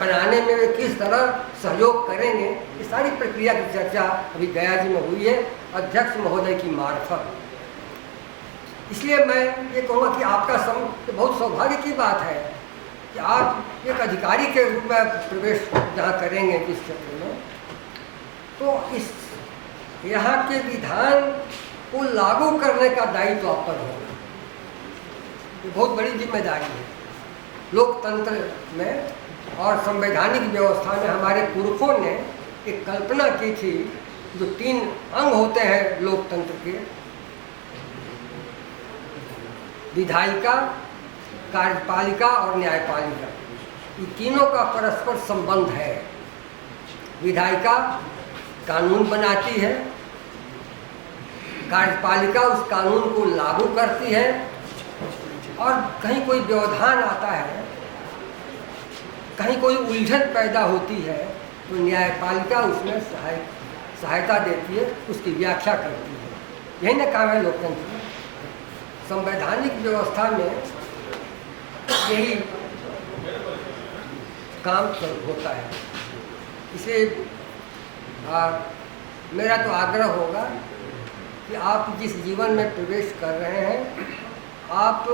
बनाने में वे किस तरह सहयोग करेंगे, ये सारी प्रक्रिया की चर्चा अभी गया जी में हुई है अध्यक्ष महोदय की मार्फत। इसलिए मैं ये कहूँगा कि आपका बहुत सौभाग्य की बात है कि आप एक अधिकारी के रूप में प्रवेश जहाँ करेंगे इस क्षेत्र में, तो इस यहाँ के विधान को लागू करने का दायित्व आप पर होगा। ये बहुत बड़ी जिम्मेदारी है। लोकतंत्र में और संवैधानिक व्यवस्था में हमारे पुरखों ने एक कल्पना की थी, जो 3 अंग होते हैं लोकतंत्र के, विधायिका, कार्यपालिका और न्यायपालिका, ये तीनों का परस्पर संबंध है। विधायिका कानून बनाती है, कार्यपालिका उस कानून को लागू करती है, और कहीं कोई व्यवधान आता है, कहीं कोई उलझन पैदा होती है, तो न्यायपालिका उसमें सहायता देती है, उसकी व्याख्या करती है। यही ना काम है लोकतंत्र। संवैधानिक व्यवस्था में यही काम होता है। इसलिए मेरा तो आग्रह होगा कि आप जिस जीवन में प्रवेश कर रहे हैं, आप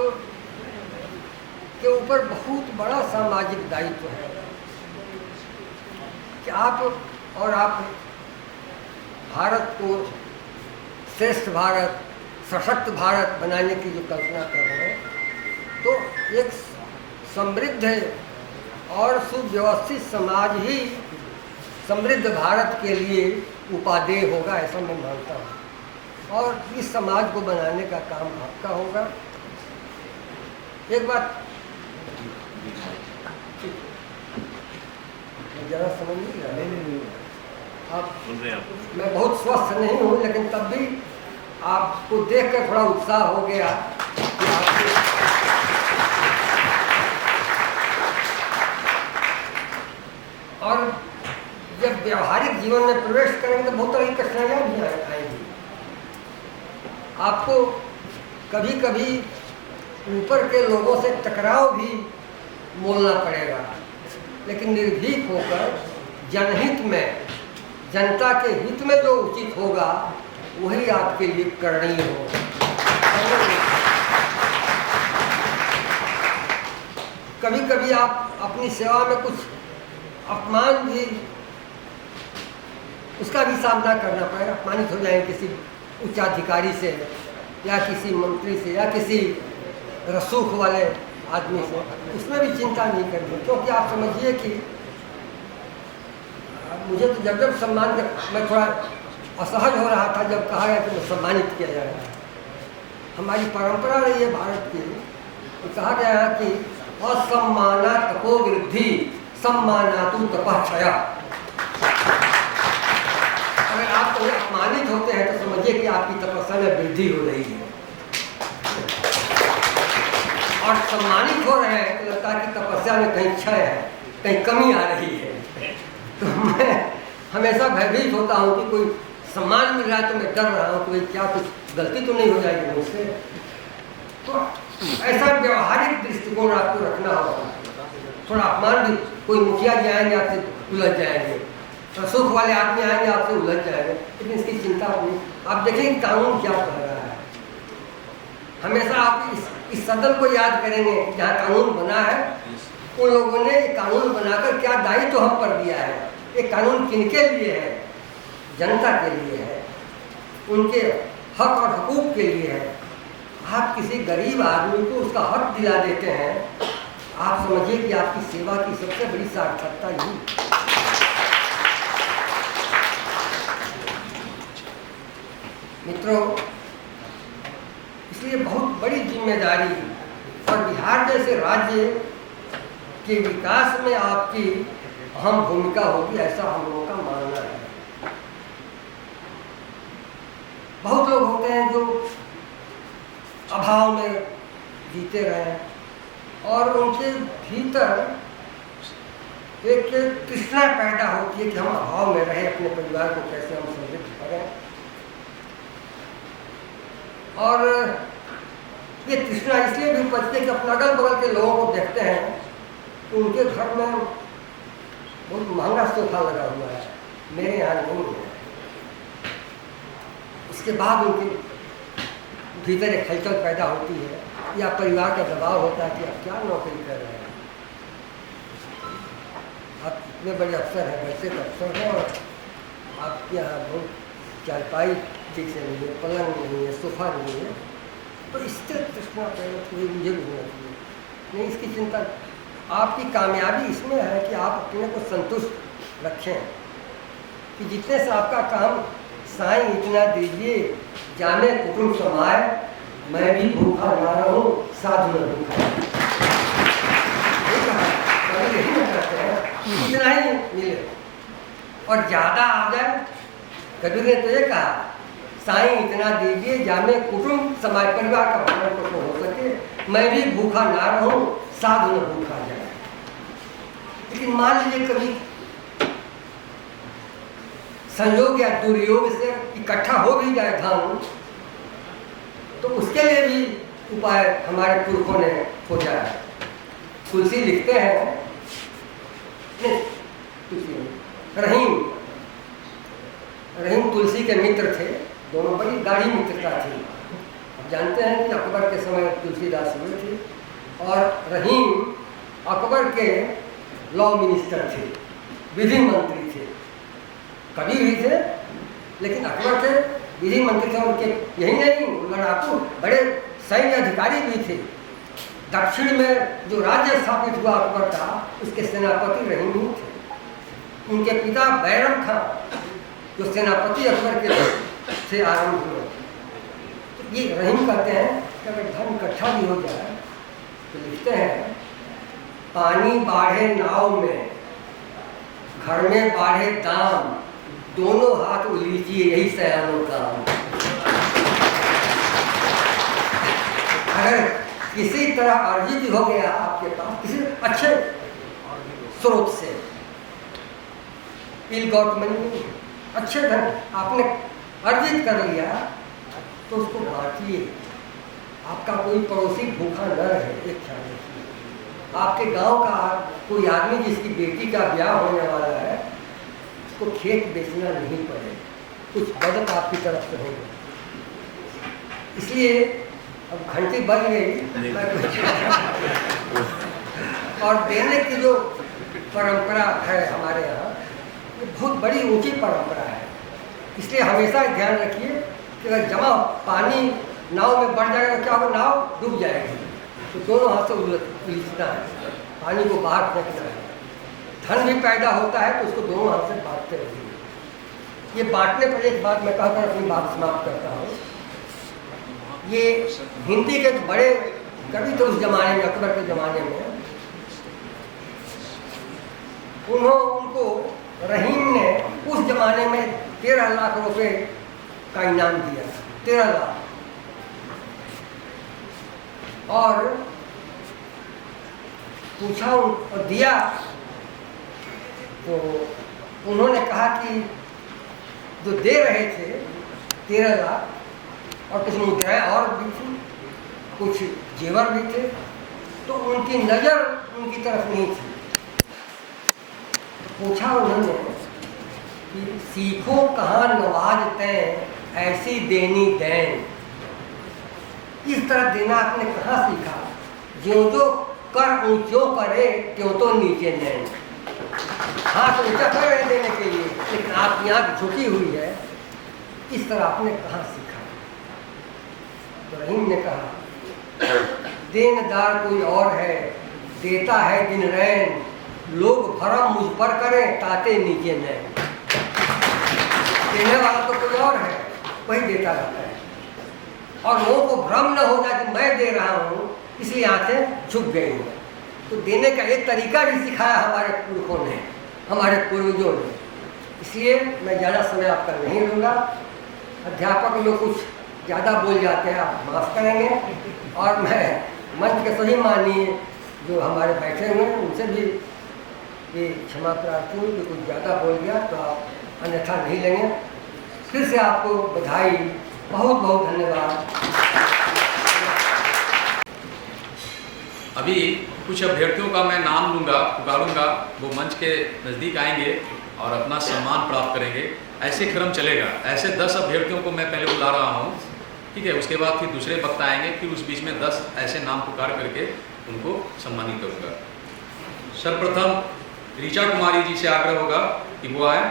के ऊपर बहुत बड़ा सामाजिक दायित्व है कि आप भारत को श्रेष्ठ भारत, सशक्त भारत बनाने की जो कल्पना कर रहे हैं, तो एक समृद्ध और सुव्यवस्थित समाज ही समृद्ध भारत के लिए उपादेय होगा, ऐसा मैं मानता हूँ। और इस समाज को बनाने का काम आपका होगा। एक बात ज़रा समझ नहीं रहा आप, मैं बहुत स्वस्थ नहीं हूँ, लेकिन तब भी आपको देखकर थोड़ा उत्साह हो गया कि और जब व्यवहारिक जीवन में प्रवेश करेंगे तो बहुत तरह की कठिनाइयाँ भी आएंगी। आपको कभी कभी ऊपर के लोगों से टकराव भी मोलना पड़ेगा, लेकिन निर्भीक होकर जनहित में, जनता के हित में जो उचित होगा वही आपके लिए करणीय होगा। कभी कभी आप अपनी सेवा में कुछ अपमान भी, उसका भी सामना करना पड़ेगा। अपमानित हो जाए किसी उच्चाधिकारी से या किसी मंत्री से या किसी रसूख वाले आदमी से, उसमें भी चिंता नहीं करनी, क्योंकि आप समझिए कि मुझे तो जब सम्मान, मैं थोड़ा असहज हो रहा था जब कहा गया कि मैं सम्मानित किया जाएगा। हमारी परंपरा रही है भारत की, तो कहा गया है कि असम्माना तपो वृद्धि सम्मानातु तपः क्षया। अगर आप तो अपमानित होते हैं तो समझिए कि आपकी तपस्या में वृद्धि हो रही है, और सम्मानित हो रहे हैं तो लगता है कि तपस्या में कहीं क्षय है, कहीं कमी आ रही है। तो मैं हमेशा भयभीत होता हूँ कि कोई सम्मान मिल रहा है तो मैं डर रहा हूँ कि क्या कुछ गलती तो नहीं हो जाएगी मुझसे। तो ऐसा व्यवहारिक दृष्टिकोण आपको रखना होगा। थोड़ा अपमान भी, कोई मुखिया जी आएंगे आपसे उलझ जाएंगे, और सुख वाले आदमी आएंगे आपसे उलझ जाएंगे, लेकिन इसकी चिंता नहीं। आप देखेंगे कानून क्या कह रहा है। हमेशा आप इस सदन को याद करेंगे जहाँ कानून बना है, उन लोगों ने कानून बनाकर क्या दायित्व हम पर दिया है। ये कानून किनके लिए है? जनता के लिए है, उनके हक और हकूक के लिए है। आप किसी गरीब आदमी को उसका हक दिला देते हैं, आप समझिए कि आपकी सेवा की सबसे बड़ी सार्थकता यही। मित्रों, इसलिए बहुत बड़ी जिम्मेदारी और बिहार जैसे राज्य के विकास में आपकी अहम भूमिका होगी, ऐसा हम लोगों का मानना है। बहुत लोग होते हैं जो अभाव में जीते रहे और उनके भीतर एक तृष्णा पैदा होती है कि हम अभाव में रहे, अपने परिवार को कैसे हम समृद्ध करें। और ये तृष्णा इसलिए भी उपजती है कि अपने अगल बगल के लोगों को देखते हैं, उनके घर में महंगा सोफा लगा हुआ है, मेरे यहाँ नहीं है। उसके बाद उनके भीतर एक हलचल पैदा होती है या परिवार का दबाव होता है कि आप क्या नौकरी कर रहे हैं, आप इतने बड़े अफसर हैं, वैसे तो अफसर हैं, और आपके यहाँ बहुत चारपाई ठीक से नहीं है, पलंग नहीं है, सोफा नहीं है, तो इससे तृष्णा पैदा थोड़ी मुझे भी होना चाहिए। नहीं, इसकी चिंता, आपकी कामयाबी इसमें है कि आप अपने को संतुष्ट रखें कि जितने से आपका काम, साईं इतना दीजिए जाने कुटुंब समाए, मैं भी भूखा ना रहूं साधु न भूखा। यही करते हैं, इतना ही मिले और ज़्यादा आ जाए। कबीर ने तो ये कहा, साईं इतना दीजिए जाने कुटुंब समाज, परिवार का भरण पोषण हो सके, मैं भी भूखा ना रहूं साधु न भूखा जाए। लेकिन मान लीजिए कभी संयोग या दुर्योग से इकट्ठा हो भी जाए धन, तो उसके लिए भी उपाय हमारे पुरखों ने खोजा है। तुलसी लिखते हैं, रहीम तुलसी के मित्र थे, दोनों बड़ी गाढ़ी मित्रता थी। अब जानते हैं कि अकबर के समय तुलसीदास हुए थे और रहीम अकबर के लॉ मिनिस्टर थे, विधि मंत्री थे, कवि भी थे, लेकिन अकबर के विधि मंत्री थे। उनके यही नहीं, लड़ाकू बड़े सैन्य अधिकारी भी थे। दक्षिण में जो राज्य स्थापित हुआ अकबर का, उसके सेनापति रहीम ही थे। उनके पिता बैरम खां जो सेनापति अकबर के थे आरंभ में। तो ये रहीम कहते हैं कि अगर धन इकट्ठा भी हो जाए तो लिखते हैं, पानी बाढ़े नाव में, घर में बाढ़े दाम, दोनों हाथ उलीजिए यही सयानों काम। अगर किसी तरह अर्जित हो गया आपके पास किसी अच्छे स्रोत से, इल गॉट मनी, अच्छे धन आपने अर्जित कर लिया, तो उसको बांटिए। आपका कोई पड़ोसी भूखा न रहे, एक ख्याल रखिए। आपके गांव का कोई आदमी जिसकी बेटी का ब्याह होने वाला है, उसको खेत बेचना नहीं पड़े, कुछ मदद आपकी तरफ से होगी। इसलिए अब घंटी बज गई और देने की जो परंपरा है हमारे यहाँ, ये बहुत बड़ी ऊंची परंपरा है। इसलिए हमेशा ध्यान रखिए कि अगर जमा पानी नाव में बढ़ जाएगा तो क्या होगा, नाव डूब जाएगी। तो दोनों हाथ से उलीचना है, पानी को बाहर फेंकना है। धन भी पैदा होता है तो उसको दोनों हाथ से बांटते रहिए। ये बांटने पर एक बात मैं कहकर अपनी बात समाप्त करता हूँ। ये हिंदी के बड़े कवि थे उस जमाने में, अकबर के ज़माने में। उनको रहीम ने उस जमाने में 13 लाख रुपए का इनाम दिया, 13 लाख। और पूछा और दिया तो उन्होंने कहा कि जो दे रहे थे 13 लाख, और कुछ मुद्राएं और भी थी, कुछ जेवर भी थे, तो उनकी नज़र उनकी तरफ नहीं थी। पूछा उन्होंने कि सीखो कहाँ नवाजते ऐसी देनी देन। इस तरह देना आपने कहाँ सीखा? ज्यों जो कर ऊंचो करे त्यों तो नीचे नैन। हाथ ऊंचा कर रहे देने के लिए, लेकिन आप यहाँ झुकी हुई है, इस तरह आपने कहाँ सीखा? तो रहीम ने कहा, देनदार कोई और है, देता है दिन रैन, लोग भरम मुझ पर करें ताते नीचे नैन। देने वाला तो कोई और है, वही देता रहता है, और लोगों को भ्रम न हो जाए कि मैं दे रहा हूँ इसलिए आंखें झुक गई हैं। तो देने का एक तरीका भी सिखाया हमारे पुरखों ने, हमारे पूर्वजों ने। इसलिए मैं ज़्यादा समय आपका नहीं लूँगा। अध्यापक लोग कुछ ज़्यादा बोल जाते हैं, आप माफ़ करेंगे। और मैं मंच के सभी माननीय जो हमारे बैठे हुए हैं उनसे भी ये क्षमा प्रार्थी हूँ कि कुछ ज़्यादा बोल गया तो आप अन्यथा नहीं लेंगे। फिर से आपको बधाई, बहुत बहुत धन्यवाद। अभी कुछ अभ्यर्थियों का मैं नाम लूँगा, पुकारूँगा, वो मंच के नज़दीक आएंगे और अपना सम्मान प्राप्त करेंगे। ऐसे क्रम चलेगा। ऐसे 10 अभ्यर्थियों को मैं पहले बुला रहा हूँ, ठीक है। उसके बाद फिर दूसरे वक्त आएंगे, फिर उस बीच में 10 ऐसे नाम पुकार करके उनको सम्मानित करूँगा। सर्वप्रथम ऋचा कुमारी जी से आग्रह होगा कि वो आए।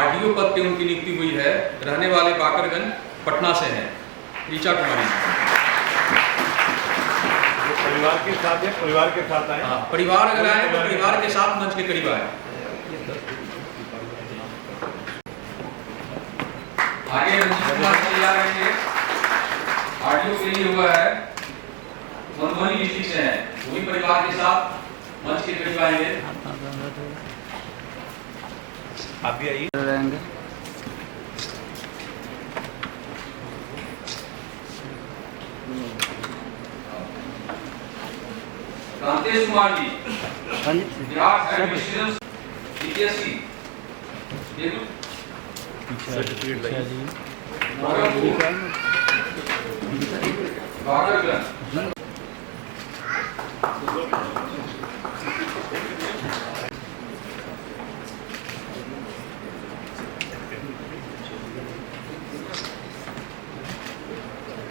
RDO पद पे उनकी नियुक्ति हुई है, रहने वाले बाकरगंज पटना से हैं। ऋचा कुमारी परिवार के साथ है, परिवार के साथ आए। हाँ, परिवार अगर आए तो परिवार के साथ मंच के करीब आए। आगे रंजीत कुमार चले जा रहे हैं, RDO के लिए हुआ है, मधुबनी डिस्ट्रिक्ट से है, वो भी परिवार के साथ मंच के करीब आएंगे। आप भी आइए। रामतेश कुमार जी, बिहार एडमिनिस्ट्रेशन DPSC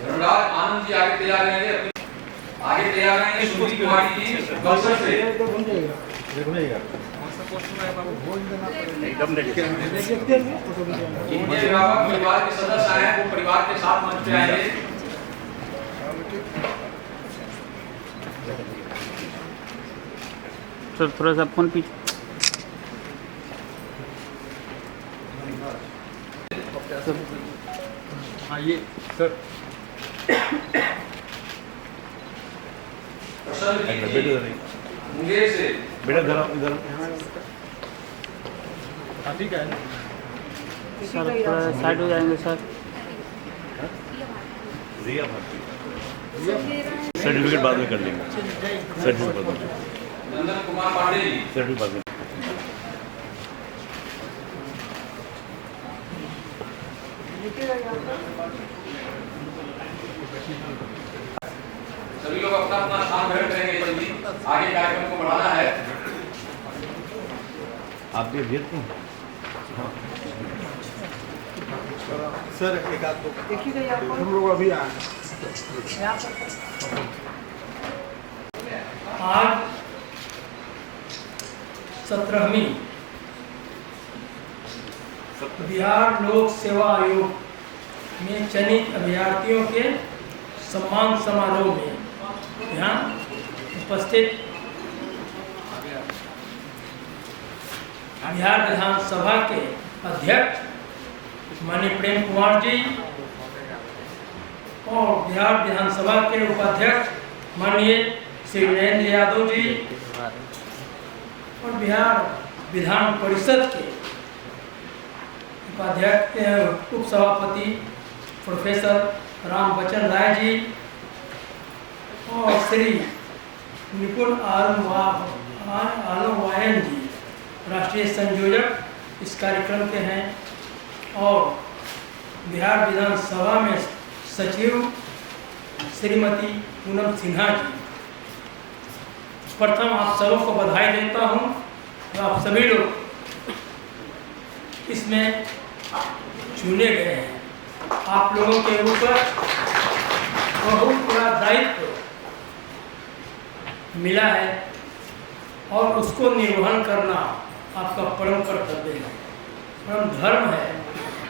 धर्मराज आनंद जी आगे तैयार रहेंगे, आगे तैयार रहेंगे। सुनील कुमारी जी बक्सर से एकदम परिवार के सदस्य आए हैं, वो परिवार के साथ मंच पे आएंगे। सर थोड़ा सा फोन पीछे। आइए सर। मुंगेर से बेटा इधर इधर ठीक है सर थोड़ा साइड हो जाएंगे सर। सर्टिफिकेट बाद में कर लेंगे। सर्टिफिकेट बाद में। नंदन कुमार पांडे जी, सर्टिफिकेट बाद में। सभी लोग अपना अपना स्थान ग्रहण करेंगे। जल्दी आगे कार्यक्रम को बढ़ाना है। आप भी अभ्यर्थी हैं? सर एक आध दो एक ही हम लोग अभी आए। आज 17वीं बिहार लोक सेवा आयोग में चयनित अभ्यर्थियों के सम्मान समारोह में यहाँ उपस्थित बिहार विधानसभा के अध्यक्ष माननीय प्रेम कुमार जी और बिहार विधानसभा के उपाध्यक्ष माननीय श्री वीरेंद्र यादव जी और बिहार विधान परिषद के उपाध्यक्ष उपसभापति प्रोफेसर राम बच्चन राय जी और श्री निपुण आलमवायन जी राष्ट्रीय संयोजक इस कार्यक्रम के हैं और बिहार विधानसभा में सचिव श्रीमती पूनम सिन्हा जी। प्रथम आप सबों को बधाई देता हूं तो आप सभी लोग इसमें चुने गए हैं। आप लोगों के ऊपर बहुत बड़ा दायित्व मिला है और उसको निर्वहन करना आपका परम कर्तव्य है, परम धर्म है।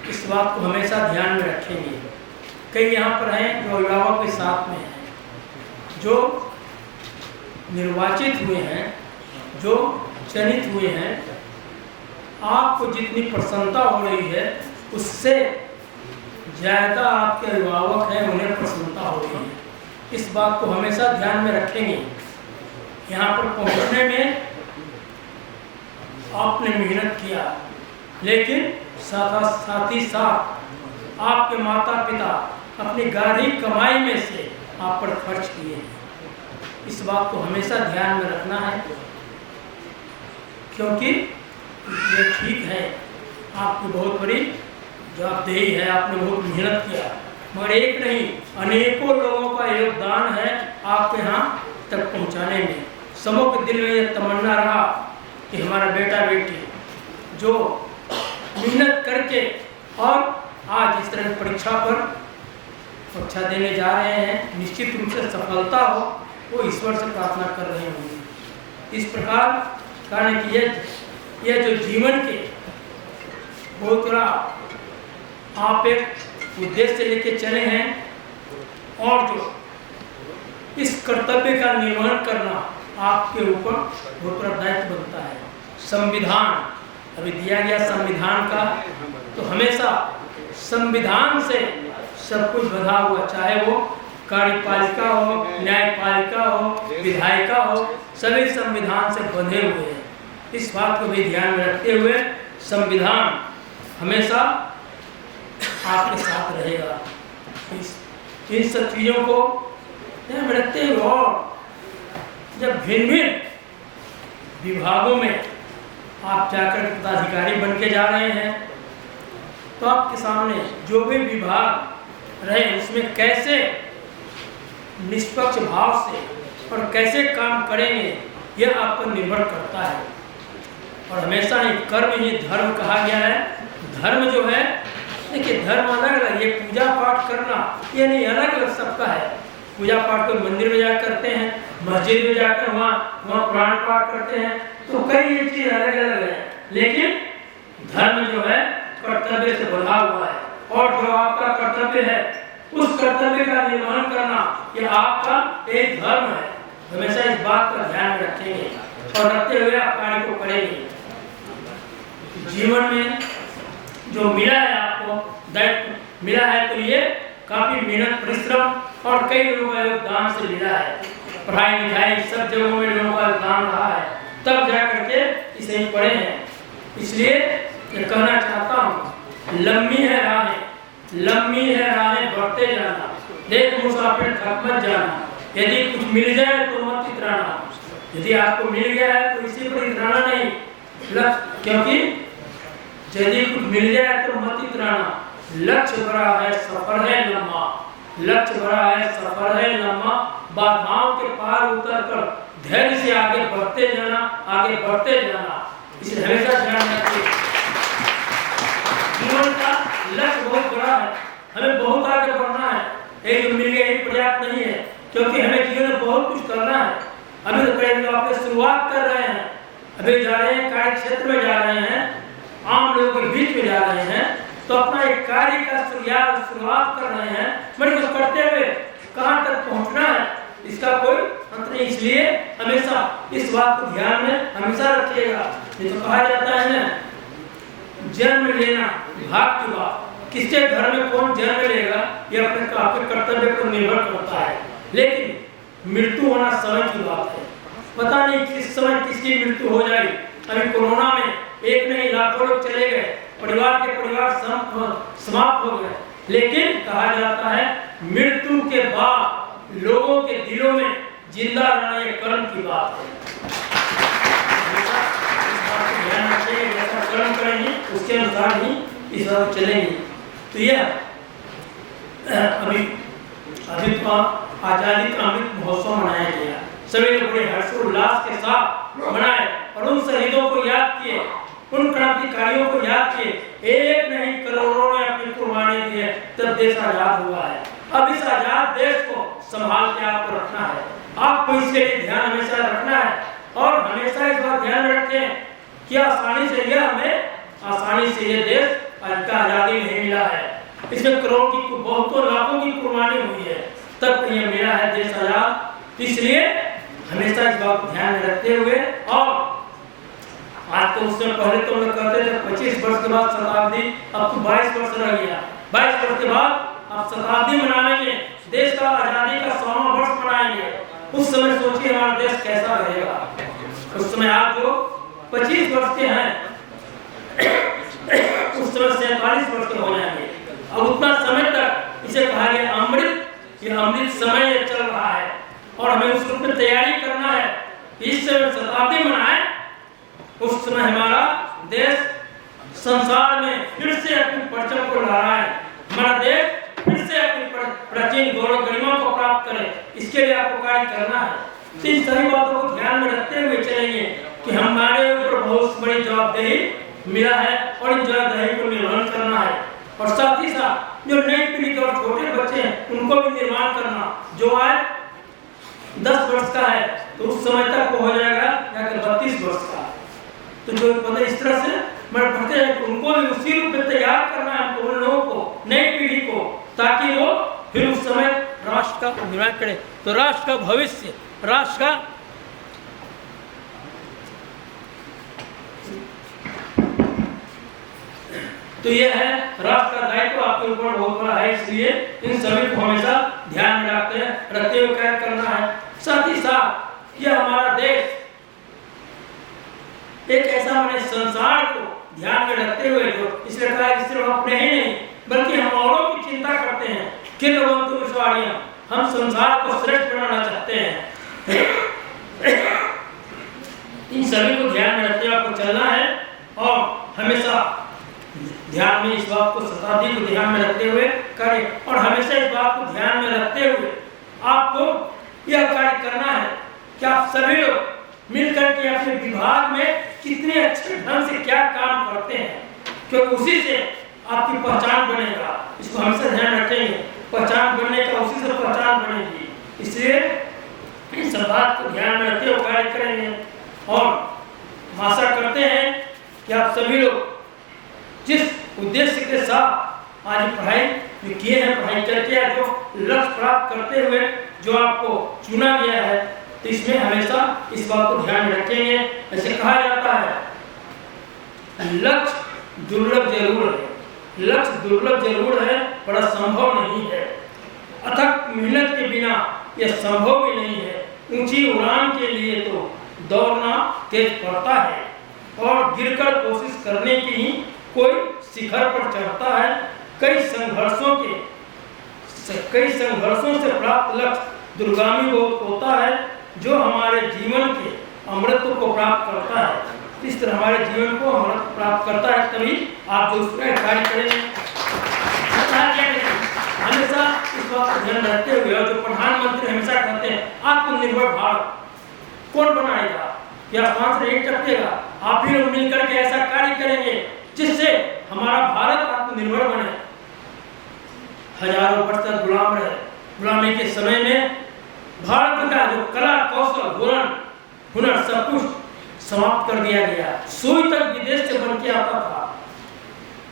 इस बात को हमेशा ध्यान में रखेंगे। कई यहाँ पर हैं जो अभिभावक के साथ में हैं, जो निर्वाचित हुए हैं, जो चयनित हुए हैं। आपको जितनी प्रसन्नता हो रही है उससे ज़्यादा आपके अभिभावक हैं, उन्हें प्रसन्नता हो रही है। इस बात को हमेशा ध्यान में रखेंगे। यहाँ पर पहुँचने में आपने मेहनत किया, लेकिन साथ ही साथ आपके माता पिता अपनी गाढ़ी कमाई में से आप पर खर्च किए हैं। इस बात को हमेशा ध्यान में रखना है, क्योंकि ये ठीक है, आपकी बहुत बड़ी जवाबदेही है, आपने बहुत मेहनत किया। मगर एक नहीं, अनेकों लोगों का योगदान है आपके यहाँ तक पहुँचाने में। सबों के दिल में ये तमन्ना रहा कि हमारा बेटा बेटी जो मेहनत करके और आज इस तरह की परीक्षा देने जा रहे हैं, निश्चित रूप से सफलता हो, वो ईश्वर से प्रार्थना कर रहे होंगे। इस प्रकार कारण कि यह जो जीवन के बहुत बड़ा आप एक उद्देश्य लेके चले हैं और जो इस कर्तव्य का निर्वहन करना आपके ऊपर बहुत बड़ा दायित्व बनता है। संविधान अभी दिया गया संविधान का, तो हमेशा संविधान से सब कुछ बंधा हुआ, चाहे वो कार्यपालिका हो, न्यायपालिका हो, विधायिका हो, सभी संविधान से बंधे हुए हैं। इस बात को भी ध्यान में रखते हुए संविधान हमेशा आपके साथ रहेगा। इन सब चीज़ों को ध्यान में रखते हुए और जब भिन्न भिन्न विभागों में आप जाकर पदाधिकारी बन के जा रहे हैं, तो आपके सामने जो भी विभाग रहे उसमें कैसे निष्पक्ष भाव से और कैसे काम करेंगे यह आप पर निर्भर करता है। और हमेशा ही कर्म ही धर्म कहा गया है। धर्म जो है, देखिए धर्म अलग अलग, ये पूजा पाठ करना ये नहीं, अलग अलग सबका है। पूजा पाठ को मंदिर में जाकर करते हैं, मस्जिद में जाकर वहाँ पुराण पाठ करते हैं, तो कई ये चीज अलग अलग है। लेकिन धर्म जो है कर्तव्य से बंधा हुआ है, और जो आपका कर्तव्य है उस कर्तव्य का निर्वहन करना ये आपका एक धर्म है। हमेशा इस बात का ध्यान रखेंगे और रखते हुए आप कार्य को करेंगे। जीवन में जो मिला है आपको दायित्व मिला है, तो ये काफी मेहनत परिश्रम और कई लोगों का योगदान से मिला है। पढ़ाई लिखाई सब जगहों में लोगों का योगदान रहा है, तब जा करके इसे पढ़े हैं। इसलिए ये कहना चाहता हूँ, लंबी है राहें बढ़ते जाना, देख मुसाफिर थक मत जाना। यदि कुछ मिल जाए तो मत इतराना, यदि आपको मिल गया है तो इसी पर इतराना नहीं, क्योंकि यदि कुछ मिल जाए तो मत इतराना। लक्ष्य बड़ा है, सफर है लंबा, लक्ष्य बड़ा है, सफर है लंबा। बाधाओं के पार उतर कर धैर्य से आगे बढ़ते जाना, आगे बढ़ते जाना। इसे हमेशा ध्यान रखिए। जीवन का लक्ष्य बहुत बड़ा है, हमें बहुत आगे बढ़ना है। एक मिल गया एक पर्याप्त नहीं है, क्योंकि हमें जीवन में बहुत कुछ करना है। अभी तो कई लोग आपने शुरुआत कर रहे हैं, अभी जा रहे हैं कार्य क्षेत्र में जा रहे हैं, आम लोगों के बीच में जा रहे हैं, तो अपना एक कार्य का शुरुआत कर रहे हैं, मगर तो करते हुए कहाँ तक पहुँचना है इसका कोई अंत नहीं। इसलिए हमेशा इस बात को ध्यान में हमेशा रखिएगा। ये तो कहा जाता है ना, जन्म लेना भाग्य की बात, किसके घर में कौन जन्म लेगा ये आपके कर्तव्य पर निर्भर करता है। लेकिन मृत्यु होना समय की बात है, पता नहीं किस समय किसकी मृत्यु हो जाएगी। अभी कोरोना में एक नहीं लाखों लोग चले गए, परिवार के परिवार समाप्त हो गए, लेकिन कहा जाता है मृत्यु के बाद लोगों के दिलों में जिंदा रहना ये कर्म की बात है। इस बात को ध्यान रखिए, जैसा कर्म करेंगे उसके अनुसार ही इस बात चलेंगे। तो यह अभी तो आजादी का अमृत महोत्सव मनाया गया, सभी लोग बड़े हर्षोल्लास के साथ मनाए और उन शहीदों को याद किए, उन क्रांतिकारियों को याद किए। एक नहीं करोड़ों ने अपनी कुर्बानी दी है, तब देश आजाद हुआ है। अब इस आजाद देश को संभाल के आपको रखना है, आपको इसके लिए ध्यान हमेशा रखना है। और हमेशा इस बात ध्यान रखें कि आसानी से ये देश आज का आजादी नहीं मिला है, इसमें करोड़ों की बहुतों लाखों की कुर्बानी हुई है, तब ये मिला है देश आजाद। इसलिए हमेशा इस बात को ध्यान में रखते हुए, और आज तो उससे पहले तो लोग कहते थे 25 वर्ष के बाद शताब्दी, अब तो 22 वर्ष रह गया। 22 वर्ष के बाद आप शताब्दी मनाएंगे, देश का आजादी का 100वां वर्ष मनाएंगे। उस समय सोचिए हमारा देश कैसा रहेगा। उस समय आप जो 25 वर्ष के हैं उस समय 47 वर्ष के हो जाएंगे। अब उतना समय तक इसे कहा गया अमृत, ये अमृत समय चल रहा है और हमें उस रूप में तैयारी करना है। इस समय शताब्दी मनाए, उस समय हमारा देश संसार में फिर से अपनी परचम को लहराए, हमारा देश फिर से अपनी प्राचीन गौरव गरिमा को प्राप्त करे। इसके लिए आपको कार्य करना है। तो इन सभी बातों को ध्यान में रखते हुए चलेंगे कि हमारे ऊपर बहुत बड़ी जवाबदेही मिला है और इन जवाबदेही को निर्वहन करना है। और साथ ही साथ जो नई पीढ़ी के और छोटे बच्चे हैं उनको भी निर्माण करना। जो आज 10 वर्ष का है तो उस समय तक वो हो जाएगा जाकर 32 वर्ष का। तो जो मतलब इस तरह से मैं पढ़ते हैं कि उनको भी उसी रूप में तैयार करना है हमको, उन लोगों को, नई पीढ़ी को, ताकि वो फिर उस समय राष्ट्र का निर्माण करे। तो राष्ट्र का भविष्य, राष्ट्र का तो यह है राष्ट्र का दायित्व आपके ऊपर बहुत बड़ा है, इसलिए इन सभी को हमेशा ध्यान में रखते हुए कार्य करना है। साथ ही साथ यह हमारा देश एक ऐसा मैंने संसार को ध्यान में रखते हुए जो इसलिए कहा कि सिर्फ अपने ही नहीं बल्कि हम औरों की चिंता करते हैं कि लोगों को विश्वाड़ियां, हम संसार को श्रेष्ठ बनाना चाहते हैं। इन सभी को ध्यान में रखते हुए आपको चलना है और हमेशा ध्यान में इस बात को, शताब्दी को ध्यान में रखते हुए करें और हमेशा इस बात को ध्यान में रखते हुए आपको यह कार्य करना है कि आप सभी लोग मिलकर के अपने विभाग में कितने अच्छे ढंग से क्या काम करते हैं, क्योंकि उसी से आपकी पहचान बनेगा। इसको हमेशा ध्यान रखेंगे, पहचान बनने का उसी से पहचान बनेगी। इसलिए इस बात को ध्यान में रखते हुए कार्य करेंगे और आशा करते हैं कि आप सभी लोग जिस उद्देश्य के साथ आज पढ़ाई जो किए हैं, पढ़ाई करके जो लक्ष्य प्राप्त करते हुए जो आपको चुना गया है, तो इसमें हमेशा इस बात को ध्यान में रखेंगे। ऐसे कहा जाता है लक्ष्य दुर्लभ जरूर है, लक्ष्य दुर्लभ जरूर है पर संभव नहीं है। अथक मेहनत के बिना यह संभव भी नहीं है। ऊंची उड़ान के लिए तो दौड़ना तेज पड़ता है और गिरकर कोशिश करने की ही कोई शिखर पर चढ़ता है। कई संघर्षों से प्राप्त लक्ष्य दुर्गामी बहुत होता है जो हमारे जीवन के अमृत को प्राप्त करता है। इस तरह हमारे जीवन को अमृत प्राप्त करता है, तभी आप जो उसका कार्य करेंगे। हमेशा इस बात को ध्यान रखते हुए और जो प्रधानमंत्री हमेशा कहते हैं आत्मनिर्भर भारत कौन बनाएगा, या आसमान से नहीं टपकेगा, आप ही लोग मिलकर के ऐसा कार्य करेंगे जिससे हमारा भारत आत्मनिर्भर बने। हजारों वर्ष तक गुलाम रहे, गुलामी के समय में भारत का जो कला कौशल हुनर सब कुछ समाप्त कर दिया गया। सुई तक विदेश से बन के आता था।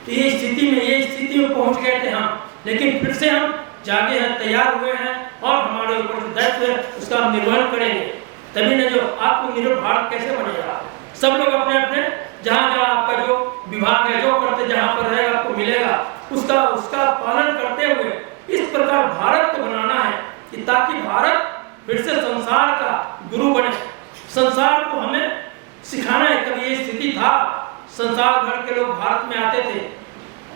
तो ये स्थिति में पहुंच गए थे हम, लेकिन फिर से हम जागे हैं, तैयार हुए हैं और हमारे ऊपर जो दायित्व है उसका हम निर्वहन करेंगे। तभी न जो आत्मनिर्भर भारत कैसे बनेगा। सब लोग अपने अपने जहाँ आपका जो विभाग है, जो करते जहाँ पर रहेगा आपको मिलेगा, उसका पालन करते हुए इस प्रकार भारत को बनाना है कि ताकि भारत फिर से संसार का गुरु बने। संसार को हमें सिखाना है। कभी ये स्थिति था, संसार भर के लोग भारत में आते थे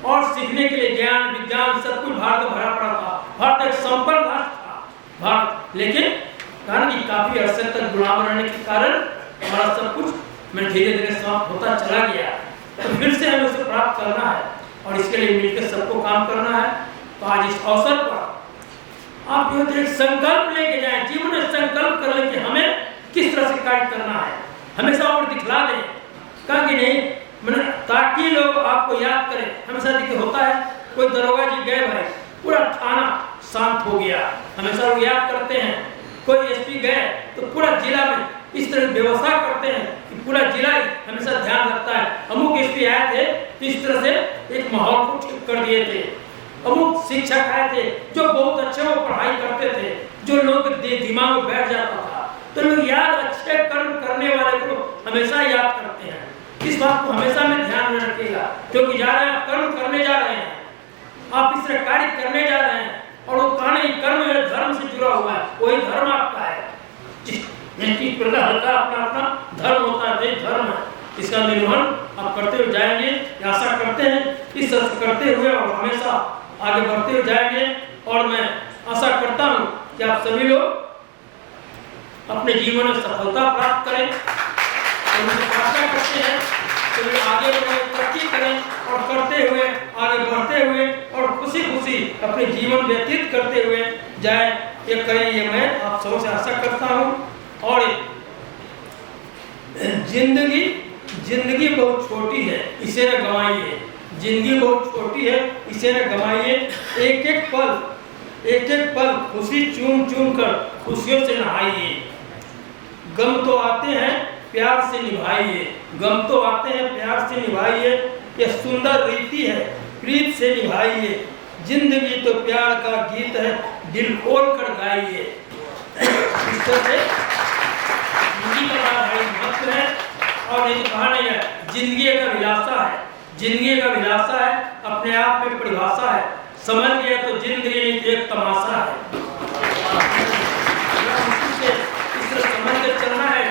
और सीखने के लिए ज्ञान विज्ञान सब कुछ भारत में भरा पड़ा था। भारत एक संपन्न राष्ट्र था भारत, लेकिन कारण कि काफी अरसे तक गुलाम रहने के कारण हमारा सब कुछ में धीरे धीरे समाप्त होता चला गया। तो फिर से हमें उसे प्राप्त करना है और इसके लिए मिलकर सबको काम करना है। तो आज इस अवसर पर आप एक संकल्प लेके जाएं, जीवन में संकल्प कर लें कि हमें किस तरह से कार्य करना है। हमेशा और दिखला दें, कहा कि नहीं मैंने, ताकि लोग आपको याद करें। हमेशा देखिए होता है कोई दरोगा जी गए भाई, पूरा थाना शांत हो गया, हमेशा लोग याद करते हैं। कोई एसपी गए तो पूरा जिला में इस तरह व्यवस्था करते हैं कि पूरा जिला हमेशा ध्यान रखता है। अमुक एसपी आए थे तो इस तरह से एक माहौल को ठीक कर दिए थे। अमुक शिक्षक आए थे जो बहुत अच्छे वो पढ़ाई करते थे, जो लोग दिमाग में बैठ जाता था। तो लोग याद अच्छे कर्म करने वाले को हमेशा याद करते हैं। इस बात को हमेशा में ध्यान में रखिएगा, क्योंकि जा रहे हैं आप कर्म करने जा रहे हैं, आप इस तरह कार्य करने जा रहे हैं और वो कर्म धर्म से जुड़ा हुआ है, वही धर्म आपका है। जिसकी प्रकार हल्का अपना अपना धर्म होता है, धर्म है, इसका निर्वहन आप करते हुए जाएंगे, आशा करते हैं। इस तरह से करते हुए और हमेशा आगे बढ़ते हुए जाएंगे। और मैं आशा करता हूँ कि आप सभी लोग अपने जीवन में सफलता प्राप्त करें और मुझे प्रार्थना करते हैं कि आगे बढ़ें, तरक्की करें और करते हुए आगे बढ़ते हुए और खुशी खुशी अपने जीवन व्यतीत करते हुए जाए। ये करें, ये मैं आप सबसे आशा करता हूँ। और जिंदगी बहुत छोटी है, इसे न गंवाइए। जिंदगी बहुत छोटी है, इसे न गंवाइए। एक एक पल खुशी चूम चूम कर खुशियों से नहाइए। गम तो आते हैं प्यार से निभाइए, गम तो आते हैं प्यार से निभाइए। यह सुंदर रीति है प्रीत से निभाइए। जिंदगी तो प्यार का गीत है, दिल खोल कर गाइए। इस तरह से जिंदगी का बड़ा भारी महत्व है। और ये कहा नहीं है, जिंदगी का विलासा है, जिंदगी का विलासा है, अपने आप में परिभाषा है। समझ गया तो जिंदगी एक तमाशा है। इस तरह समझ के चलना है,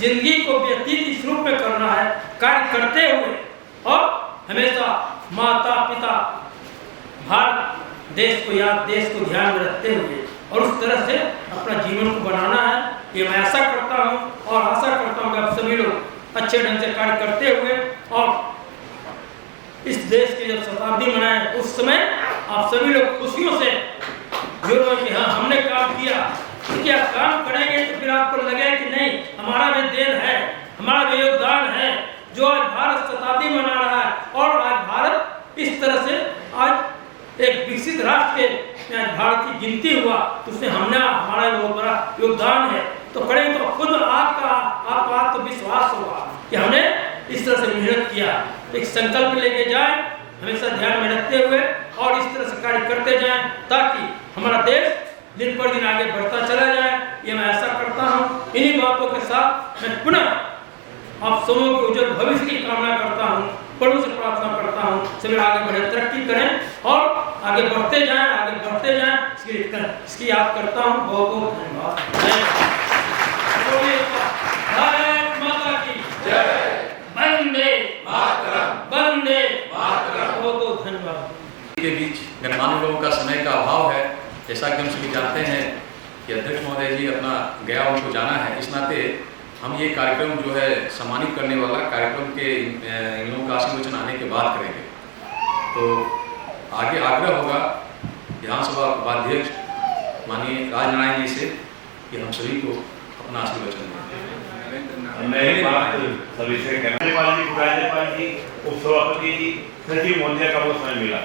जिंदगी को व्यतीत इस रूप में करना है, कार्य करते हुए और हमेशा माता पिता भारत देश को याद, देश को ध्यान में रखते हुए और उस तरह से अपना जीवन को बनाना है। ये मैं आशा करता हूँ और आशा करता हूँ कि आप सभी लोग अच्छे ढंग से कार्य करते हुए और इस देश की जब शताब्दी मनाए उस समय आप सभी लोग खुशियों से जुड़ो कि हाँ हमने काम किया। क्योंकि आप काम करेंगे तो फिर आपको लगेगा कि नहीं हमारा भी देन है, हमारा भी योगदान है। जो आज भारत शताब्दी मना रहा है और आज भारत इस तरह से आज एक विकसित राष्ट्र के आज भारत की गिनती हुआ तो उसमें हमारा बहुत बड़ा योगदान है। तो करेंगे तो खुद आपका तो विश्वास होगा कि हमने इस तरह से मेहनत किया। एक संकल्प लेके जाए, हमेशा ध्यान में रखते हुए और इस तरह से कार्य करते जाएं ताकि हमारा देश दिन पर दिन आगे बढ़ता चला जाए। ये मैं ऐसा करता हूँ। इन्हीं बातों के साथ मैं पुनः आप सबों के उज्जवल भविष्य की कामना करता हूँ, प्रभु से प्रार्थना करता हूँ सभी आगे बढ़े, तरक्की करें और आगे बढ़ते जाएं, इसकी याद करता हूँ। बहुत बहुत धन्यवाद। भारत माता की जय। वंदे मातरम, वंदे मातरम। बहुत बहुत धन्यवाद। के बीच गणमान्य लोगों का समय का अभाव है, जैसा कि हम सभी जानते हैं कि अध्यक्ष महोदय जी अपना गया उनको जाना है। इस नाते हम ये कार्यक्रम जो है सम्मानित करने वाला कार्यक्रम के इन लोगों का आशीर्वचन आने के बाद करेंगे। तो आगे आग्रह होगा विधानसभा उपाध्यक्ष माननीय राजनारायण जी से कि हम सभी को अपना आशीर्वचन दें। मैं एक बात सभी से राज्यपाल जी, उपसभापति जी, सचिव महोदय का वो समय मिला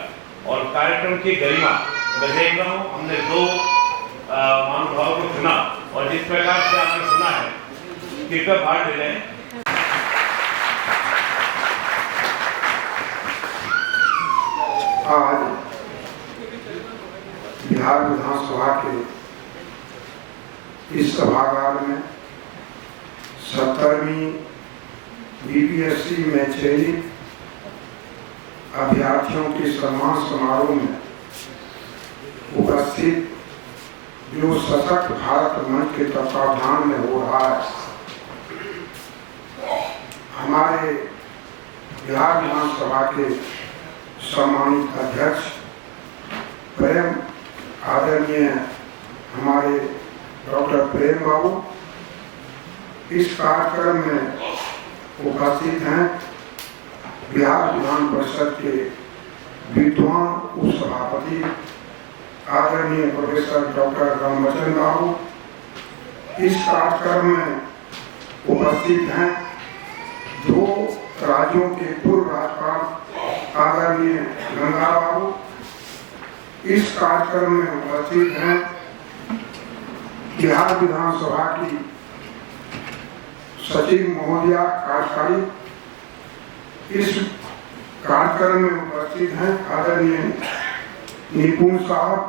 और कार्यक्रम की गरिमा मैं देख रहा हूँ। हमने 2 महानुभावों को सुना और जिस प्रकार से आपने सुना है कृपया भाग ले लें। आज बिहार विधानसभा के इस सभागार में 70वीं बीपीएससी में चयनित अभ्यर्थियों के सम्मान समारोह में उपस्थित जो सशक्त भारत मंच के तत्वाधान में हो रहा है, हमारे बिहार विधानसभा के सम्मानित अध्यक्ष प्रेम आदरणीय हमारे डॉक्टर प्रेम बाबू इस कार्यक्रम में उपस्थित हैं। बिहार विधान परिषद के विद्वान उपसभापति आदरणीय प्रोफेसर डॉक्टर रामवचन बाबू इस कार्यक्रम में उपस्थित हैं। 2 राज्यों के पूर्व राज्यपाल आदरणीय गंगा बाबू इस कार्यक्रम में उपस्थित हैं। बिहार विधानसभा की सचिव महोदया कार्यकारी इस कार्यक्रम में उपस्थित हैं। आदरणीय निपुण साहब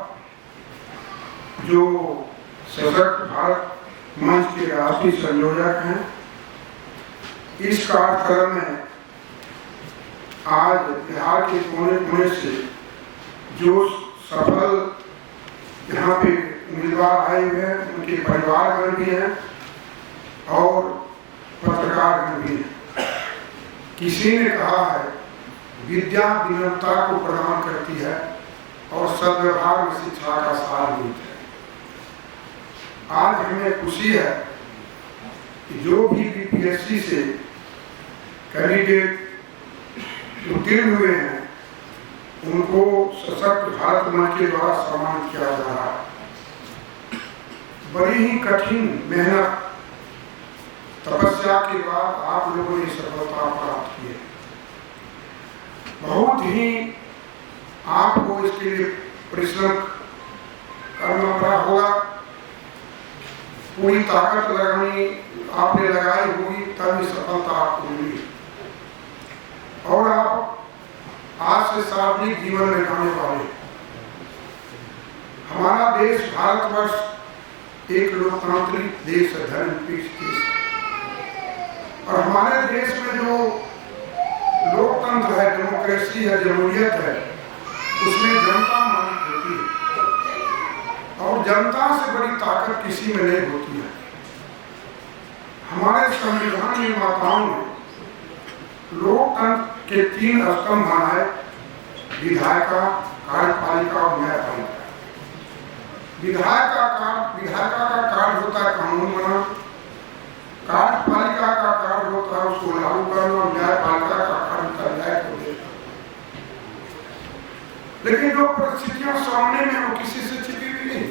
जो सशक्त भारत मंच के राष्ट्रीय संयोजक हैं। इस कार्यक्रम में आज बिहार के कोने कोने से जो सफल यहाँ पे उम्मीदवार आए हुए हैं, उनके परिवारगण भी हैं और पत्रकारगण भी हैं। किसी ने कहा है विद्या विनम्रता को प्रदान करती है और सद्व्यवहार में शिक्षा का सार होता है। आज हमें खुशी है कि जो भी बीपीएससी से कैंडिडेट उत्तीर्ण हुए हैं उनको सशक्त भारत मंच के द्वारा सम्मानित किया जा रहा है। बड़ी ही कठिन मेहनत तपस्या के बाद आप लोगों ने सफलता प्राप्त की है। बहुत ही आपको इसके लिए परिश्रम करना पड़ा होगा, पूरी ताकत लगानी आपने लगाई होगी, तभी सफलता आपको मिली। और आप आज से सार्वजनिक जीवन में जाने वाले। हमारा देश भारतवर्ष एक लोकतांत्रिक देश है, धर्मनिरपेक्ष देश है। और हमारे देश में जो लोकतंत्र है, डेमोक्रेसी है, जमहूरियत है, उसमें जनता मालिक होती है और जनता से बड़ी ताकत किसी में नहीं होती है। हमारे संविधान निर्माताओं ने लोकतंत्र के 3 स्तंभ बनाए, विधायिका, कार्यपालिका और न्यायपालिका। विधायिका का कार्य होता है कानून बनाना, कार्यपालिका का कार्य होता है उसको लागू करना, और न्यायपालिका का कार्य होता है न्याय को देना। लेकिन जो परिस्थितियां सामने में वो किसी से छिपी हुई नहीं।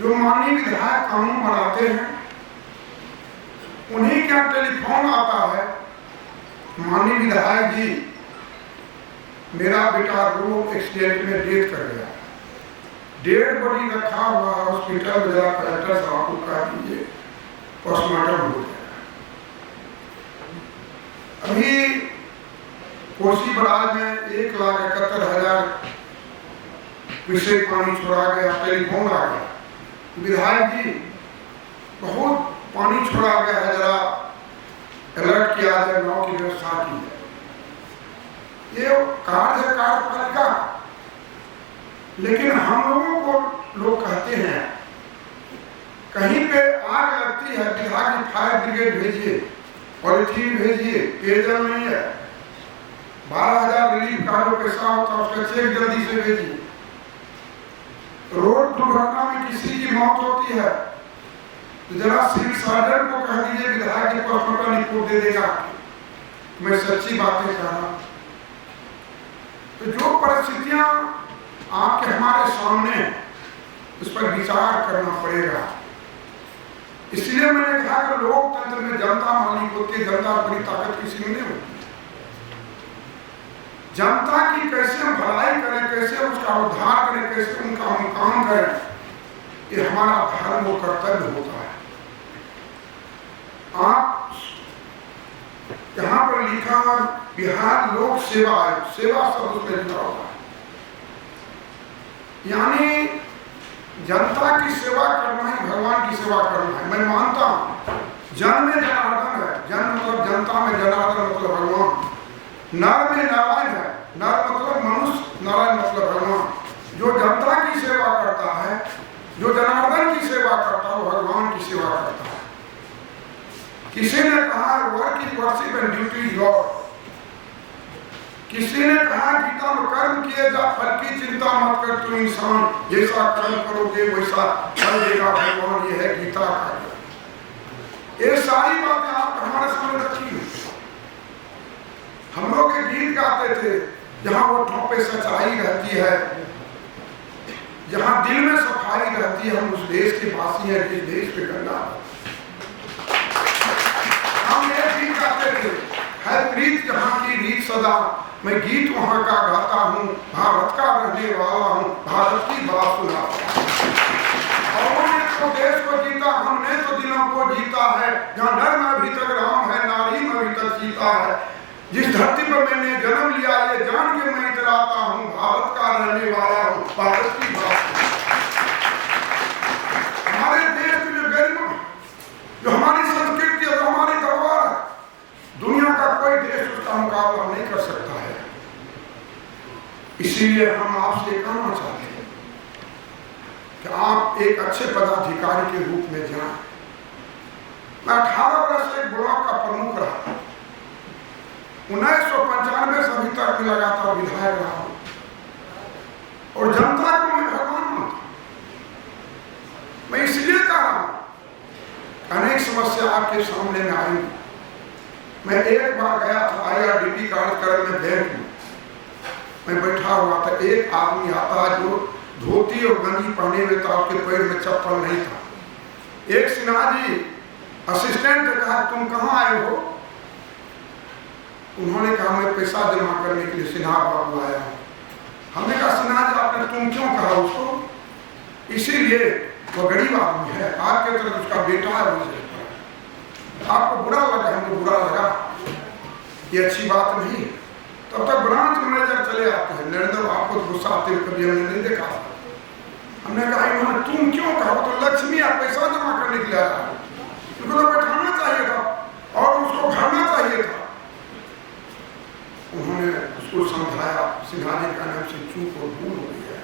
जो माननीय विधायक कानून बनाते हैं, उन्हीं क्या टेलीफोन आता है, माननीय विधायक जी मेरा बेटा रोड एक्सीडेंट में डेथ कर गया, डेड बॉडी रखा हुआ हॉस्पिटल में, जरा कलेक्टर साहब को कह दीजिए पोस्टमार्टम हो जाएगा। अभी कोसी बराज में 1,71,000 विषय पानी छोड़ा गया, टेलीफोन आ गया, विधायक जी बहुत पानी छोड़ा गया है, जरा अलर्ट किया जाए, नाव की व्यवस्था की जाए। ये कार्य है कार्यपालिका। लेकिन हम लोगों को लोग कहते हैं कहीं पे आग लगती है, विभाग की फायर ब्रिगेड भेजिए, पॉलिथीन भेजिए, पेयजल नहीं है, 12,000 रिलीफ कार्डों के साथ होता है, उसका चेक जल्दी से भेजिए। रोड दुर्घटना में किसी की मौत होती है तो जरा सिविल सर्जन को कह दीजिए, विधायक जी पोस्टमार्टम रिपोर्ट दे देगा। मैं सच्ची बातें कह रहा हूं। तो जो परिस्थितियां आपके हमारे सामने, उस पर विचार करना पड़ेगा। इसलिए मैंने कहा कि लोकतंत्र में जनता मालिक होती है, जनता बड़ी ताकत किसी में नहीं होती। जनता की कैसे हम भलाई करें, कैसे उसका उद्धार करें, कैसे उनका हम काम करें, ये हमारा धर्म और कर्तव्य होता है। आप यहाँ पर लिखा बिहार लोक सेवा आयोग, सेवा शब्द उसमें जुड़ा हुआ है, यानी जनता की सेवा करना ही भगवान की सेवा करना है। मैं मानता हूँ जन में जनार्दन है, जन मतलब जनता में, जनार्दन मतलब भगवान, नर में नारायण है, नर मतलब मनुष्य, नारायण मतलब भगवान। जो जनता की सेवा करता है, जो जनार्दन की सेवा करता है, वो भगवान की सेवा करता है। किसी ने कहा work is worship and duty is law. किसी ने कहा गीता में कर्म किए जा, फल की चिंता मत कर तू इंसान, जैसा कर्म करोगे वैसा फल देगा भगवान। ये है गीता का। ये सारी बातें आप हमारे सामने रखी है। हम लोग एक गीत गाते थे, जहाँ वो ठोपे सच्चाई रहती है, जहाँ दिल में सफाई रहती है, हम उस देश के वासी हैं जिस देश पे गंगा। हम ये गीत गाते थे, है प्रीत जहाँ की रीत सदा, मैं गीत वहाँ का गाता हूँ, भारत का रहने वाला हूँ, भारत की बात सुना। और तो देश को जीता, हमने तो दिलों को जीता है, जहाँ नर में अभी तक राम है, नारी में अभी तक सीता है। जिस धरती पर मैंने जन्म लिया, ये जान के मैं इतराता हूँ, भारत का रहने वाला हूँ, भारत की बात। हमारे देश की जो गरिमा, जो हमारी संस्कृति है, जो हमारी धरोहर है, दुनिया का कोई देश उसका मुकाबला नहीं कर सकता है। इसीलिए हम आपसे कहना चाहते हैं कि आप एक अच्छे पदाधिकारी के रूप में जाएं। मैं 18 वर्ष से ब्लॉक का प्रमुख रहा, 1995 से अभी तक मैं लगातार विधायक रहा हूं, और जनता को मैं भगवान मानता हूं। मैं इसलिए कह रहा हूं, अनेक समस्या आपके सामने में आई। मैं एक बार गया था IRDP कार्यक्रम में, बैंक में मैं बैठा हुआ था, एक आदमी आता जो धोती और गंजी पहने हुए था, उसके पैर में चप्पल नहीं था। एक सिन्हा जी असिस्टेंट ने कहा तुम कहाँ आए हो? उन्होंने कहा मैं पैसा जमा करने के लिए सिन्हा बाबू आया हूँ। हमने कहा सिन्हा जी आपने तुम क्यों कहा उसको? इसीलिए वो गरीब आदमी है, आपके तरफ उसका बेटा है, मुझे आपको बुरा लगा, हमको बुरा लगा, ये अच्छी बात नहीं। तब तक ब्रांच मैनेजर चले आते हैं, नरेंद्र आपको गुस्सा आते हुए कभी हमने नहीं देखा। हमने कहा इन्होंने तुम क्यों कहा? तो लक्ष्मी आप पैसा जमा करने के लिए आया, उनको तो बैठाना चाहिए था और उसको भरना चाहिए था। उन्होंने उसको समझाया, सिन्हा जी का नाम से चूक और भूल हो गई है।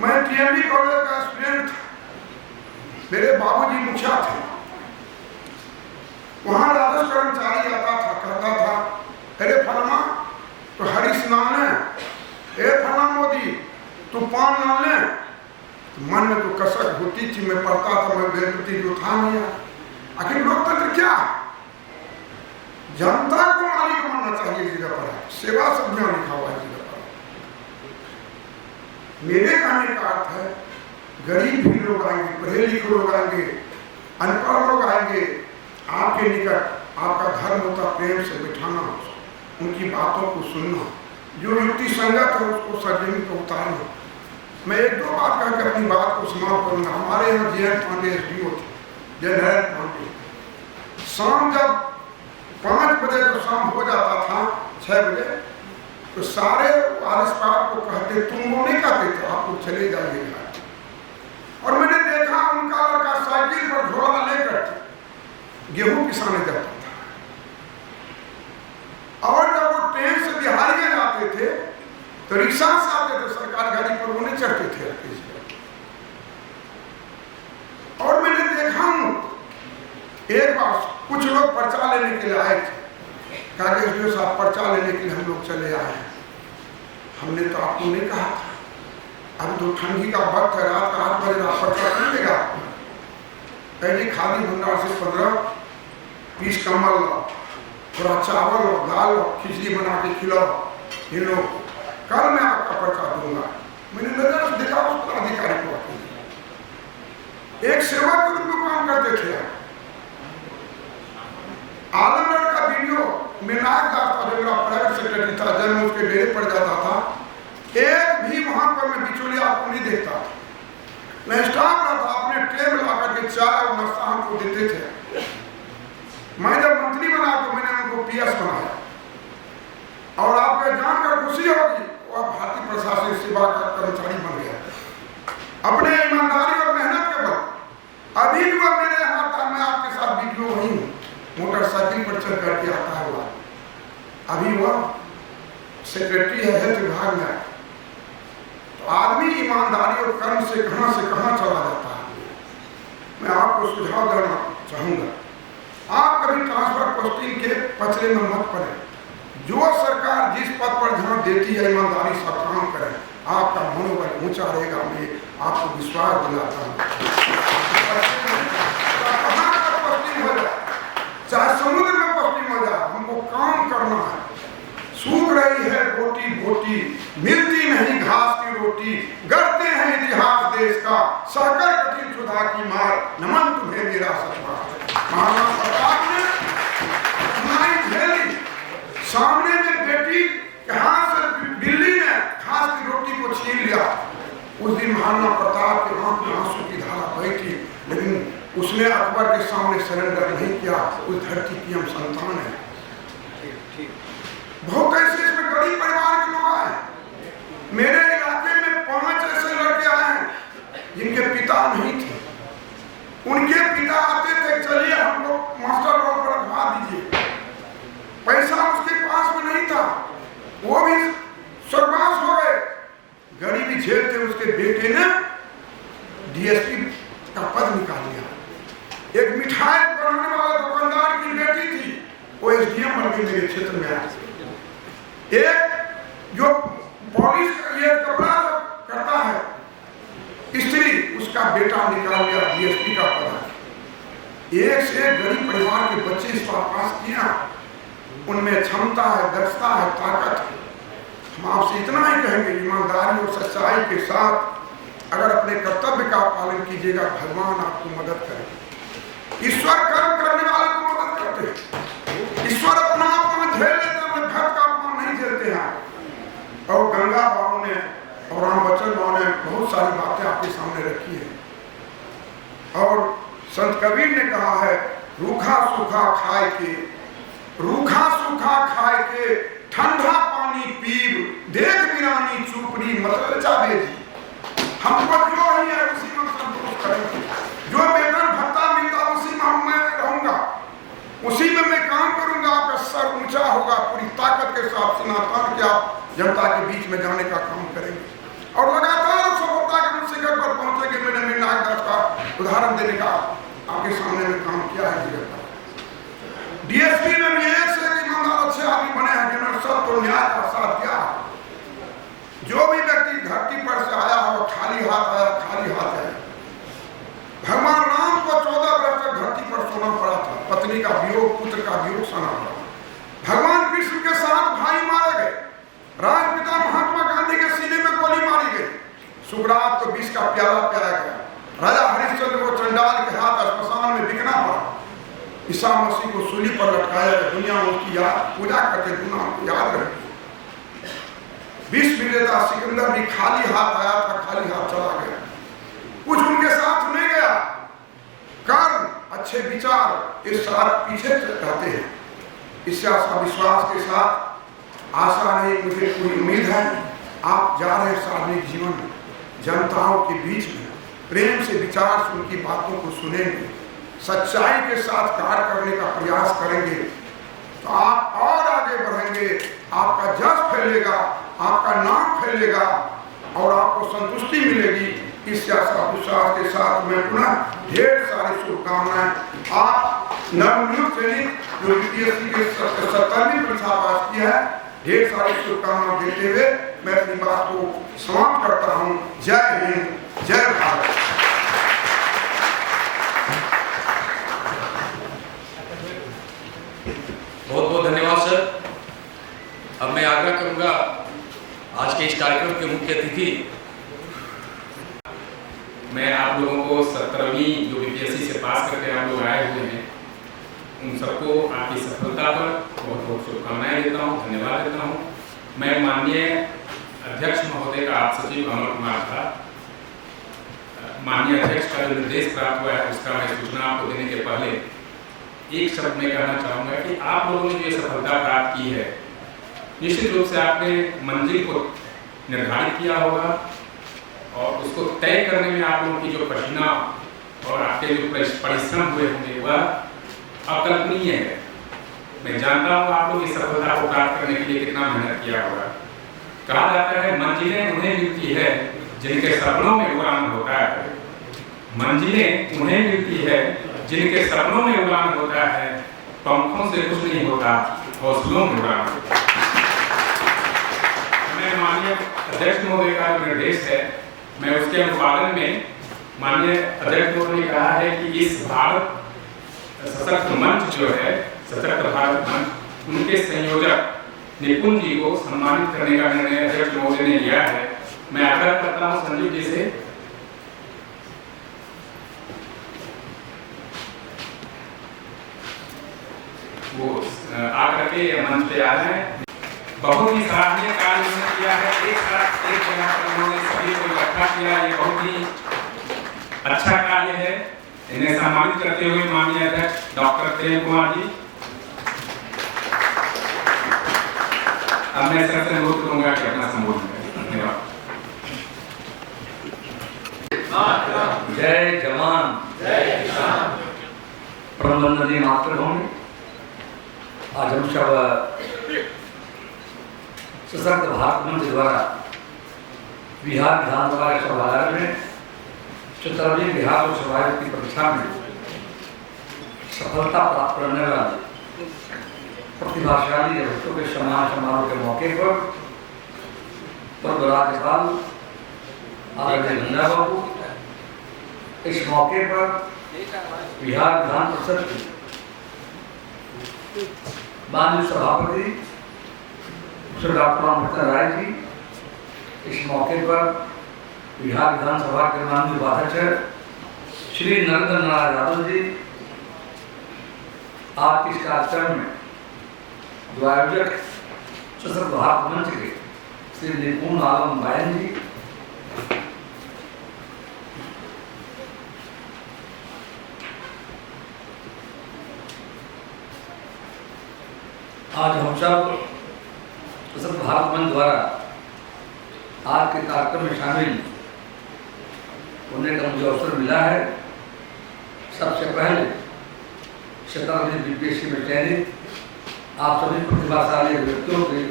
मैं टीएमबी कॉलेज का स्टूडेंट था, मेरे बाबूजी मुखिया थे। वहां राजस्व कर्मचारी आता था, कहता था अरे फलाना तो हरीश नाम ले, ए फलाना मोदी तो पान नाम ले। तो मन में तो कसक होती थी, मैं पढ़ता था, मैं बेनती जो था नहीं। आखिर लोकतंत्र क्या? जनता को मालिक मानना चाहिए जगह पर, सेवा संज्ञा लिखा हुआ है जगह पर। मेरे कहने का अर्थ है गरीब भी लोग आएंगे, पढ़े लिखे लोग आएंगे, अनपढ़ लोग आएंगे आपके निकट। आपका धर्म होता प्रेम से बिठाना, उनकी बातों को सुनना, जो युक्ति संगत है उसको सरजमी को उतारना। मैं एक दो बात कहकर अपनी बात को समाप्त करूंगा। हमारे यहाँ जयंत पांडे एसडीओ थे, जयनारायण पांडे। शाम जब 5 बजे तो शाम हो जाता था, 6 बजे, तो सारे आस पास को कहते, तुम वो नहीं कहते थे, आप लोग चले जाइएगा। और मैंने देखा उनका लड़का साइकिल पर झोला लेकर गेहूं पिसाने जाता था। और जब वो ट्रेन से बिहारिया जाते थे तो रिक्शा से आते थे, सरकारी गाड़ी पर वो नहीं चढ़ते थे। और मैंने देखा एक बार कुछ लोग पर्चा लेने के लिए आए थे, कहा कि साहब पर्चा लेने के लिए हम लोग चले आए हैं। हमने तो आपको नहीं कहा था, अभी तो ठंडी का वक्त है, रात का 8 बजे आप पर्चा नहीं देगा। पहले खादी भंडार से 15 पीस कम्बल लो, थोड़ा चावल लो, दाल लो, खिचड़ी बना के खिलाओ इन लोग, कल मैं आपका पर्चा दूंगा। मैंने नजर से देखा उस अधिकारी को, एक सेवा के रूप में काम करते थे। आलमगढ़ का वीडियो में नागदास था, जो मेरा प्राइवेट सेक्रेटरी था, जब मैं उसके डेरे पड़ जाता था, एक भी वहां पर मैं बिचौलिया आपको नहीं देखता था। मैं स्टाफ रहा था, अपने ट्रे में ला करके चाय और नाश्ता हमको देते थे। मैं जब मंत्री बना तो मैंने उनको पीएस बनाया। और आपको जानकर खुशी होगी, वह भारतीय प्रशासनिक सेवा का कर्मचारी बन गया अपने ईमानदारी और मेहनत के बल। अभी भी वह मेरे यहाँ आता, मैं आपके साथ वीडियो वही हूँ, मोटरसाइकिल पर चढ़ करके आता है वह। अभी वह सेक्रेटरी है हेल्थ विभाग में। तो आदमी ईमानदारी और कर्म से कहां चला जाता है। मैं आपको सुझाव देना चाहूंगा, आप कभी ट्रांसफर पोस्टिंग के पचड़े में मत पड़े। जो सरकार जिस पद पर ध्यान देती है, ईमानदारी से काम करें, आपका मनोबल ऊंचा रहेगा। मैं आपको विश्वास दिलाता हूँ। कहाँ पर पोस्टिंग हो जाए, चाहे समुद्र में पोस्टिंग हो जाए, हमको काम करना है। सूख रही है बोटी बोटी, मिलती नहीं घास की रोटी, गढ़ते हैं इतिहास देश का, सहकर कठिन सुधा की मार, नमन तुम्हें मेरा सतवा। महाराणा प्रताप ने झेली, सामने में बेटी के हाथ से बिल्ली ने घास की रोटी को छीन लिया। उस दिन महाराणा प्रताप के आंख में आंसू की धारा बही थी, लेकिन उसने अकबर के सामने सरेंडर नहीं किया। उस धरती की हम संतान है। बहुत ऐसे इसमें गरीब परिवार के लोग आए। मेरे इलाके में 5 ऐसे लड़के आए हैं जिनके पिता नहीं थे। उनके पिता आते थे, चलिए हम लोग मास्टर रोल पर रखवा दीजिए। पैसा उसके पास में नहीं था, वो भी स्वर्गवास हो गए। गरीबी झेलते उसके बेटे ने डीएसपी का पद निकाल लिया। एक मिठाई बनाने वाला दुकानदार की बेटी थी, वो एसडीएम बन गई मेरे क्षेत्र में। एक जो पॉलिश ये कपड़ा करता है स्त्री, उसका बेटा निकाल लिया डीएसपी का पद। एक से एक गरीब परिवार के बच्चे इस बार पास किया। उनमें क्षमता है, दक्षता है, ताकत है। हम आपसे इतना ही कहेंगे, ईमानदारी और सच्चाई के साथ अगर अपने कर्तव्य का पालन कीजिएगा, भगवान आपको मदद करेंगे। ईश्वर कर्म करने वाले को मदद करते हैं। ईश्वर अपना अपमान झेल लेते हैं, भक्त का अपमान नहीं झेलते हैं। और गंगा बाबू ने और राम बच्चन बाबू ने बहुत सारी बातें आपके सामने रखी है। और संत कबीर ने कहा है, रूखा सूखा खाए के, रूखा सूखा खाए के, ठंडा पानी पीब, देख बिरानी चूपड़ी मतलब चाहे जी। हमको जो है उसी में संतोष करेंगे। जो वेतन भत्ता मिलता उसी में मैं रहूंगा, उसी में मैं काम करूंगा। आपका सर ऊंचा होगा, पूरी ताकत के साथ सनातन के आप जनता के बीच में जाने का काम करेंगे और लगातार सफलता के शिखर पर पहुंचेंगे। मैंने मीनादास का उदाहरण देने का आपके सामने में काम किया है। जगह डीएसपी में भी एक से एक ईमानदार अच्छे आदमी बने हैं जिन्होंने सब तो न्याय का साथ दिया। जो भी व्यक्ति धरती पर से आया हो खाली हाथ आया, खाली हाथ आया। भगवान राम को 14 वर्ष तक धरती पर सोना पड़ा था, पत्नी का वियोग, पुत्र का वियोग सहना पड़ा। भगवान कृष्ण के 7 भाई मारे गए। राष्ट्रपिता महात्मा गांधी के सीने में गोली मारी गई। सुग्राव को विष का प्याला पिलाया गया। राजा हरिश्चंद्र को चंडाल के हाथ अस्पताल में बिकना पड़ा। ईसा मसीह को सूली पर लटकाया गया। दुनिया उसकी याद पूजा करके दुनिया को याद रखती। विश्व विजेता सिकंदर भी खाली हाथ आया था, खाली हाथ चला गया। कुछ उनके साथ नहीं गया। कर्म, अच्छे विचार इस साथ पीछे रहते हैं। इससे आशा विश्वास के साथ आशा नहीं, मुझे पूरी उम्मीद है आप जा रहे सार्वजनिक जीवन में जनताओं के बीच में प्रेम से विचार से उनकी बातों को सुनेंगे, सच्चाई के साथ कार्य करने का प्रयास करेंगे तो आप और आगे बढ़ेंगे। आपका जस फैलेगा, आपका नाम फैलेगा और आपको संतुष्टि मिलेगी। इस आशा विश्वास के साथ मैं पुनः ढेर सारी शुभकामनाएं आप नवनियुक्त सैनिक जो यूपीएससी के 70वीं परीक्षा पास की है, ढेर सारी शुभकामनाएं देते हुए मैं अपनी बात को समाप्त करता हूं। जय हिंद, जय भारत। बहुत बहुत धन्यवाद सर। अब मैं आग्रह करूंगा आज के इस कार्यक्रम के मुख्य अतिथि, मैं आप लोगों को 17वीं जो बीपीएससी से पास करके आप लोग आए हुए हैं, उन सबको आपकी सफलता पर बहुत बहुत शुभकामनाएं देता हूं, धन्यवाद देता हूं। मैं माननीय अध्यक्ष महोदय का आप सचिव अमर कुमार था, माननीय अध्यक्ष का जो निर्देश प्राप्त हुआ है उसका मैं सूचना आपको देने के पहले एक शब्द में कहना चाहूँगा कि आप लोगों ने जो सफलता प्राप्त की है, निश्चित रूप से आपने मंजिल को निर्धारित किया होगा और उसको तय करने में आप लोगों की जो पसीना और आपके जो परिश्रम हुए होंगे वह अकल्पनीय है। मैं जानता हूँ आप लोग इस सफलता को प्राप्त करने के लिए कितना मेहनत किया होगा। कहा जाता है मंजिलें उन्हें मिलती है जिनके सपनों में उड़ान होता है, मंजिलें उन्हें मिलती है जिनके सपनों में उड़ान होता है, पंखों से कुछ नहीं होता, हौसलों में उड़ान होता है। मैं माननीय अध्यक्ष महोदय का निर्देश है, मैं उसके अनुपालन में माननीय अध्यक्ष महोदय ने कहा है कि इस भारत सशक्त मंच जो है, सशक्त भारत मंच, उनके संयोजक निपुण जी को सम्मानित करने का निर्णय अध्यक्ष महोदय ने लिया है। मैं आग्रह करता हूँ संजीव जी से वो आकर के मंच पे आ रहे हैं। बहुत ही सराहनीय कार्य उन्होंने किया है। एक साथ एक जगह पर उन्होंने सभी को इकट्ठा किया, ये बहुत ही अच्छा कार्य है। इन्हें सम्मानित करते हुए माननीय अध्यक्ष डॉक्टर प्रेम कुमार जी, अब मैं सर से अनुरोध करूंगा कि अपना संबोधन करें। धन्यवाद। जय जवान जय किसान। प्रबंधन मातृभूमि। आज हम सब सशक्त भारत मंच द्वारा बिहार विधानसभा के सभागार में 17वीं बिहार लोकसभा आयोग की परीक्षा में सफलता प्राप्त करने वाले प्रतिभाशाली बच्चों के सम्मान समारोह के मौके पर पूर्व राज्यपाल आदरणीय गंगा बाबू, इस मौके पर बिहार विधान परिषद के माननीय सभापति श्री डॉक्टर रामकृष्ण राय जी, इस मौके पर बिहार विधानसभा के माननीय उपाध्यक्ष श्री नरेंद्र नारायण यादव जी, आज के इस कार्यक्रम में जो आयोजक सशक्त भारत मंच के श्री निपुण आलम बायन जी, आज हम सब सशक्त भारत मंच द्वारा आज के कार्यक्रम में शामिल होने का मुझे अवसर मिला है। सबसे पहले शताब्दी बीपीएससी में चयनित आप सभी प्रतिभाशाली व्यक्तियों के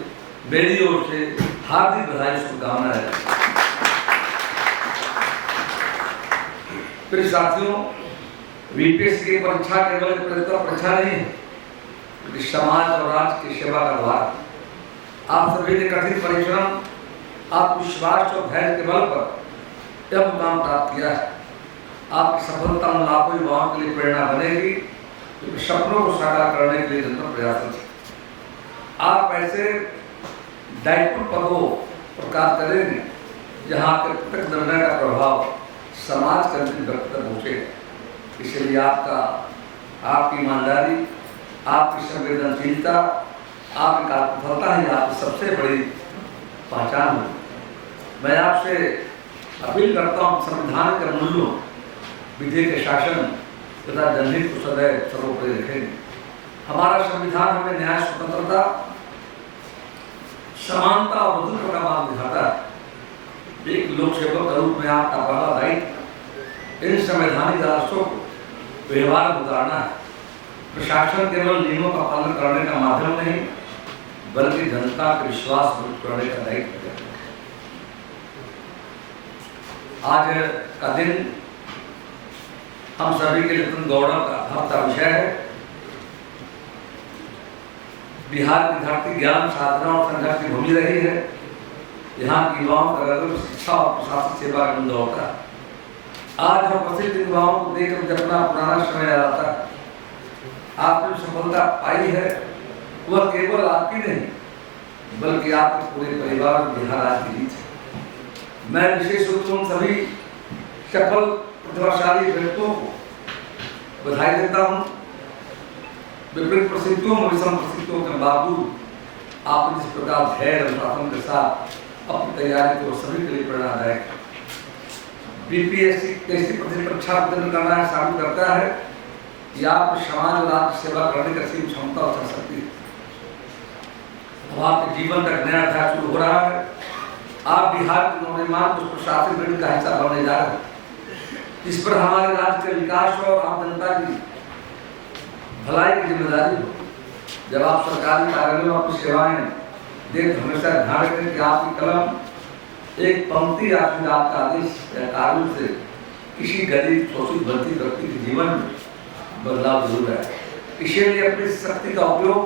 मेरी ओर से हार्दिक बधाई शुभकामनाएं। प्रिय साथियों, बीपीएससी की परीक्षा केवल परीक्षा नहीं है, बल्कि समाज और राष्ट्र की सेवा का द्वार। आप सभी ने कठिन परिश्रम, आत्मविश्वास और धैर्य के बल पर यह मुकाम प्राप्त किया है। आपकी सफलता उन लाखों युवाओं के लिए प्रेरणा बनेगी जो सपनों को साकार करने के लिए निरंतर प्रयासरत हैं। आप ऐसे दायित्व पदों पर कार्य करेंगे जहाँ के प्रत्येक निर्णय का प्रभाव समाज के अंतिम व्यक्ति तक पहुँचेगा। इसलिए आपकी ईमानदारी, आपकी संवेदनशीलता, आपकी आत्मसफलता ही आपकी सबसे बड़ी पहचान होगी। मैं आपसे अपील करता हूँ, संविधान के मूल्यों, विधि के शासन तथा जनहित को सदैव सर्वोपरि रखेंगे। हमारा संविधान हमें न्याय, स्वतंत्रता, समानता और बंधुत्व का मार्ग दिखाता है। एक लोक सेवक के रूप में आपका पहला दायित्व इन संवैधानिक आदर्शों को व्यवहार में उतारना है। प्रशासन केवल नियमों का पालन करने का माध्यम नहीं, बल्कि जनता के विश्वास को करने का दायित्व है। आज का दिन हम सभी के लिए गौरव का विषय है। बिहार की धरती ज्ञान, साधना और संघर्ष की भूमि रही है। यहाँ की युवाओं का गर्व शिक्षा और प्रशासनिक सेवा का बंद होता है। आज हम प्रसिद्ध युवाओं को देखकर मुझे अपना पुराना समय याद आता है। आपने सफलता पाई है, वह केवल आपकी नहीं, बल्कि आपके पूरे परिवार और बिहार राज्य की जीत है। मैं विशेष रूप से उन सभी सफल प्रतिभाशाली व्यक्तियों को बधाई देता हूँ। विपरीत परिस्थितियों में, विषम परिस्थितियों के बावजूद आपने जिस प्रकार धैर्य और अनुशासन के साथ अपनी तैयारी को सभी के लिए प्रेरणादायक। बीपीएससी कैसी परीक्षा उत्तीर्ण करना है साबित करता है कि आप समाज और राष्ट्र सेवा करने की असीम क्षमता और शक्ति है। आपके जीवन का नया अध्याय शुरू हो रहा है। आप बिहार के नवनिर्माण को प्रशासनिक गणित का हिस्सा बनने जा रहे हैं, जिस पर हमारे राज्य के विकास और आम जनता की भलाई की जिम्मेदारी हो। जब आप सरकारी कार्यालयों में अपनी सेवाएं दें तो हमेशा ध्यान रखें कि आपकी कलम एक पंक्ति आपका आदेश या कानून से किसी गरीब, शोषित, वंचित व्यक्ति के जीवन में बदलाव जरूर है। इसलिए अपनी शक्ति का उपयोग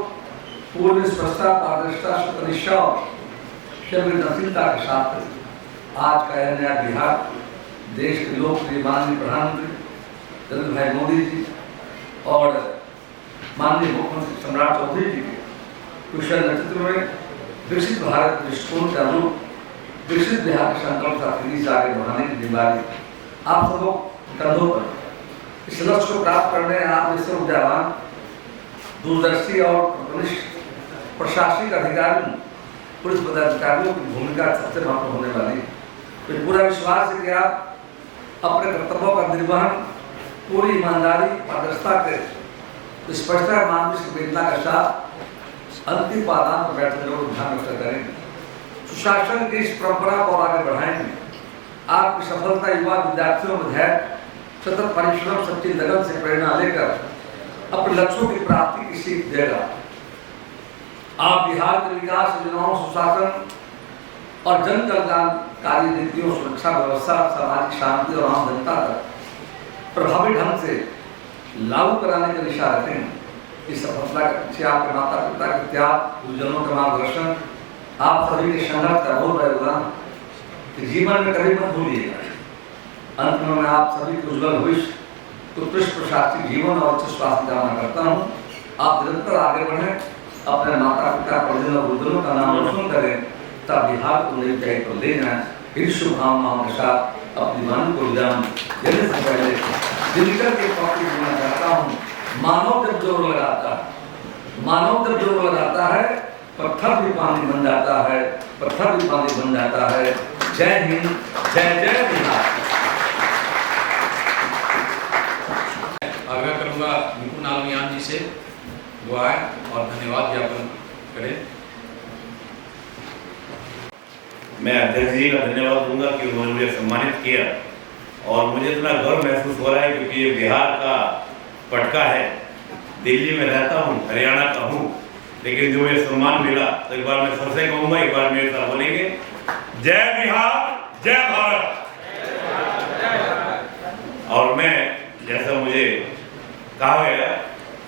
पूर्ण स्पष्टता, पारदर्शिता, सत्यनिष्ठा और संवेदनशीलता के साथ करें। आज का यह नया बिहार देश के लोकप्रिय माननीय प्रधानमंत्री नरेंद्र भाई मोदी जी और माननीय मुख्यमंत्री सम्राट चौधरी जी के कुशल नेतृत्व में विकसित भारत दृष्टिकोण के अनुरूप विकसित बिहार के संकल्प का तेजी से आगे बढ़ाने की जिम्मेदारी आप सबों कंधों पर। इस लक्ष्य को प्राप्त करने आप जैसे ऊर्जावान, दूरदर्शी और प्रशासनिक अधिकारियों, पुलिस पदाधिकारियों की भूमिका सबसे महत्वपूर्ण होने वाली है। तो पूरा विश्वास है कि आप अपने कर्तव्यों का निर्वहन पूरी ईमानदारी, पारदर्शिता के स्पष्टता, मानवीय संवेदना के साथ अंतिम पादान पर बैठने लोग ध्यान रखकर करेंगे। सुशासन की इस परंपरा को आगे बढ़ाएंगे। आपकी सफलता युवा विद्यार्थियों में धैर्य, सतत परिश्रम, सच्ची लगन से प्रेरणा लेकर अपने लक्ष्यों की प्राप्ति की सीख देगा। आप बिहार के विकास योजनाओं, सुशासन और जन कल्याणकारी नीतियों, सुरक्षा व्यवस्था, सामाजिक शांति और आम जनता तक प्रभावी ढंग से लागू कराने का दिशा रखेंगे। इस सफलता के पीछे आपके माता पिता के त्याग, गुरुजनों का मार्गदर्शन, आप सभी के संघर्ष का बहुत बड़ा योगदान जीवन में कभी मत भूलिएगा। अंत में मैं आप सभी के उज्जवल भविष्य, उत्कृष्ट प्रशासनिक जीवन और उच्च स्वास्थ्य कामना करता हूँ। आप निरंतर आगे बढ़ें, अपने माता पिता, परिजनों और गुरुजनों का नाम रोशन करें, तब बिहार को नई ऊंचाई पर ले जाएं। इस शुभकामनाओं के साथ अपनी वाणी को विराम देने से पहले दिनकर के पार्टी बोलना चाहता हूँ। मानव जब जोर लगाता है पत्थर भी पानी बन जाता है, पत्थर भी पानी बन जाता है। जय हिंद, जय जय बिहार। आग्रह करूंगा निपुण आलमियान जी से वो आए और धन्यवाद ज्ञापन करें। मैं अध्यक्ष जी का धन्यवाद दूंगा कि उन्होंने मुझे सम्मानित किया और मुझे इतना गर्व महसूस हो रहा है क्योंकि ये बिहार का पटका है। दिल्ली में रहता हूँ, हरियाणा का हूँ, लेकिन जो मुझे सम्मान मिला तो एक बार मैं सबसे कहूँगा, एक बार मेरे साथ बोलेंगे, जय बिहार, जय भारत। और मैं जैसा मुझे कहा गया,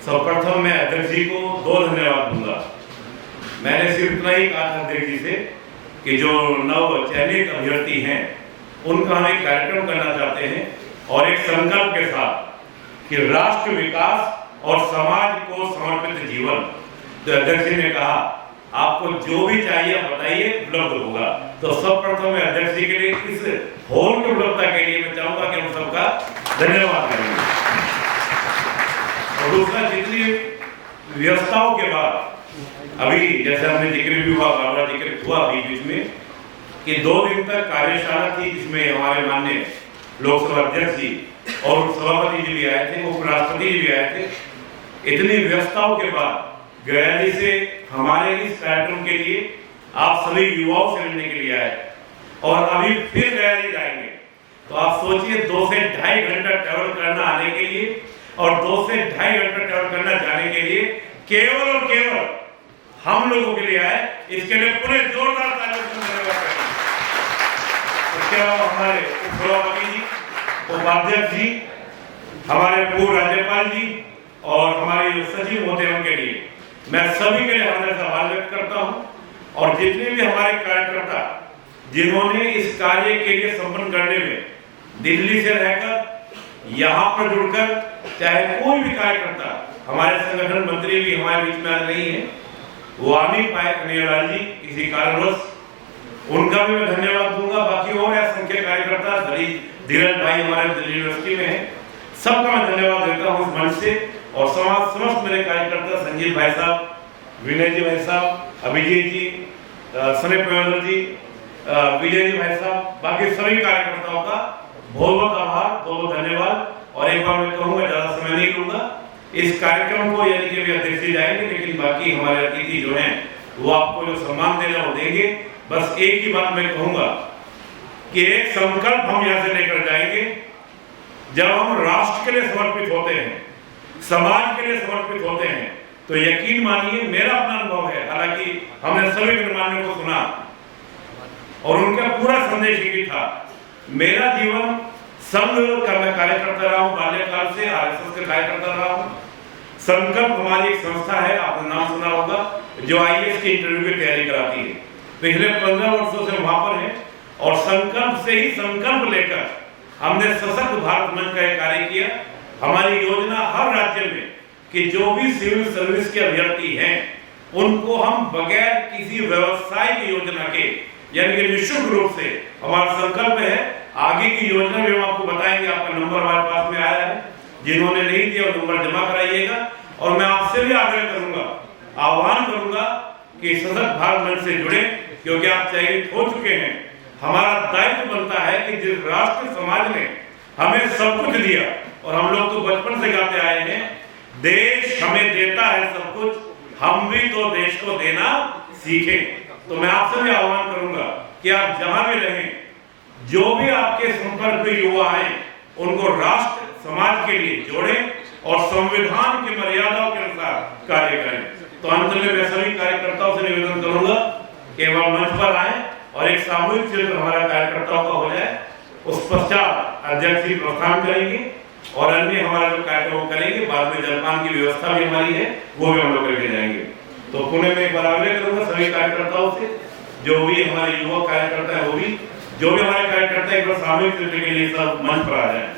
सर्वप्रथम मैं अध्यक्ष जी को 2 धन्यवाद दूंगा। मैंने सिर्फ इतना ही कहा था अध्यक्ष जी से कि जो नव चयनित अभ्यर्थी हैं उनका हम एक कार्यक्रम करना चाहते हैं और एक संकल्प के साथ कि राष्ट्र विकास और समाज को समर्पित जीवन। तो अध्यक्ष जी ने कहा आपको जो भी चाहिए बताइए, उपलब्ध होगा। तो सर्वप्रथम मैं अध्यक्ष जी के लिए इस हॉल की उपलब्धता के लिए मैं चाहूंगा कि हम सबका धन्यवाद करेंगे। और दूसरा, जितनी व्यवस्थाओं के बाद अभी जैसे हमने जिक्र भी हुआ, बाबा जिक्र हुआ बीच में कि 2 दिन तक कार्यशाला थी जिसमें हमारे माननीय लोकसभा अध्यक्ष जी और सभापति जी भी आए थे, उपराष्ट्रपति जी भी आए थे। इतनी व्यवस्थाओं के बाद गया जी से हमारे इस कार्यक्रम के लिए आप सभी युवाओं से मिलने के लिए आए और अभी फिर गया जी जाएंगे। तो आप सोचिए 2 से 2.5 घंटा ट्रैवल करना आने के लिए और 2 से 2.5 घंटा ट्रैवल करना जाने के लिए केवल और केवल हम लोगों के लिए आए। इसके लिए पूरे जोरदार तालियों से धन्यवाद करें। उसके अलावा हमारे उपसभापति जी, उपाध्यक्ष जी, हमारे पूर्व राज्यपाल जी और हमारे जो सचिव होते हैं उनके लिए मैं सभी के लिए हृदय से आभार व्यक्त करता हूं। और जितने भी हमारे कार्यकर्ता जिन्होंने इस कार्य के लिए संपन्न करने में दिल्ली से रहकर यहाँ पर जुड़कर, चाहे कोई भी कार्यकर्ता, हमारे संगठन मंत्री भी हमारे बीच में आज नहीं है, वो आ नहीं पाए कन्हैयालाल जी किसी कारणवश, उनका भी मैं धन्यवाद दूंगा। बाकी और असंख्य कार्यकर्ता, धीरज भाई हमारे दिल्ली यूनिवर्सिटी में है, सबका मैं धन्यवाद देता हूँ इस मंच से। और समाज समस्त मेरे कार्यकर्ता, संजीव भाई साहब, विनय जी भाई साहब, अभिजीत जी, सने पेंद्र जी, विजय जी भाई साहब, बाकी सभी कार्यकर्ताओं का बहुत बहुत आभार, बहुत धन्यवाद। और एक बार मैं कहूँगा, ज्यादा समय नहीं लूंगा, इस कार्यक्रम को यानी कि अध्यक्ष जी जाएंगे, लेकिन बाकी हमारे अतिथि जो हैं वो आपको जो सम्मान देना वो देंगे। बस एक ही बात मैं कहूंगा कि एक संकल्प हम यहाँ से लेकर जाएंगे, जब हम राष्ट्र के लिए समर्पित होते हैं, समाज के लिए समर्पित होते हैं, तो यकीन मानिए, मेरा अपना अनुभव है, हालांकि हमने सभी गणमान्यों को सुना और उनका पूरा संदेश ही था। मेरा जीवन संघ का मैं कार्यकर्ता रहा हूँ, बाल्यकाल से आरएसएस का कार्यकर्ता रहा हूँ। संकल्प हमारी एक संस्था है, आपने नाम सुना होगा, जो आईएएस की इंटरव्यू की तैयारी कराती है। पिछले 15 वर्षों से वहां पर है और संकल्प से ही संकल्प लेकर हमने सशक्त भारत मंच का कार्य किया। हमारी योजना हर राज्य में कि जो भी सिविल सर्विस के अभ्यर्थी हैं उनको हम बगैर किसी व्यवसायिक योजना के यानी कि निःशुल्क रूप से, हमारा संकल्प है, आगे की योजना भी हम आपको बताएंगे। आपका नंबर हमारे पास में आया है, जिन्होंने नहीं दिया वो नंबर जमा कराइएगा। और मैं आपसे भी आग्रह करूंगा, आह्वान करूंगा कि सशक्त भारत मंच से जुड़े, क्योंकि आप चयनित हो चुके हैं। हमारा दायित्व बनता है कि जिस राष्ट्र समाज ने हमें सब कुछ दिया, और हम लोग तो बचपन से गाते आए हैं, देश हमें देता है सब कुछ, हम भी तो देश को देना सीखें। तो मैं आपसे भी आह्वान करूंगा कि आप जहां भी रहें, जो भी आपके संपर्क में युवा आए, उनको राष्ट्र समाज के लिए जोड़ें और संविधान की मर्यादाओं के अनुसार कार्य करें। तो अंत में मैं सभी कार्यकर्ताओं से निवेदन करूंगा कि वह मंच पर आए और एक सामूहिक चित्र हमारा कार्यकर्ताओं का हो जाए। उस पश्चात अध्यक्ष जी प्रस्थान करेंगे और अन्य हमारा जो कार्यक्रम करेंगे, बाद में जलपान की व्यवस्था भी हमारी है, वो भी हम लोग करके जाएंगे। तो पुणे में एक बार आग्रह करूंगा सभी कार्यकर्ताओं से, जो भी हमारे युवा कार्यकर्ता है, वो भी, जो भी हमारे कार्यकर्ता एक बार सामूहिक चित्र के लिए सब मंच पर आ जाए।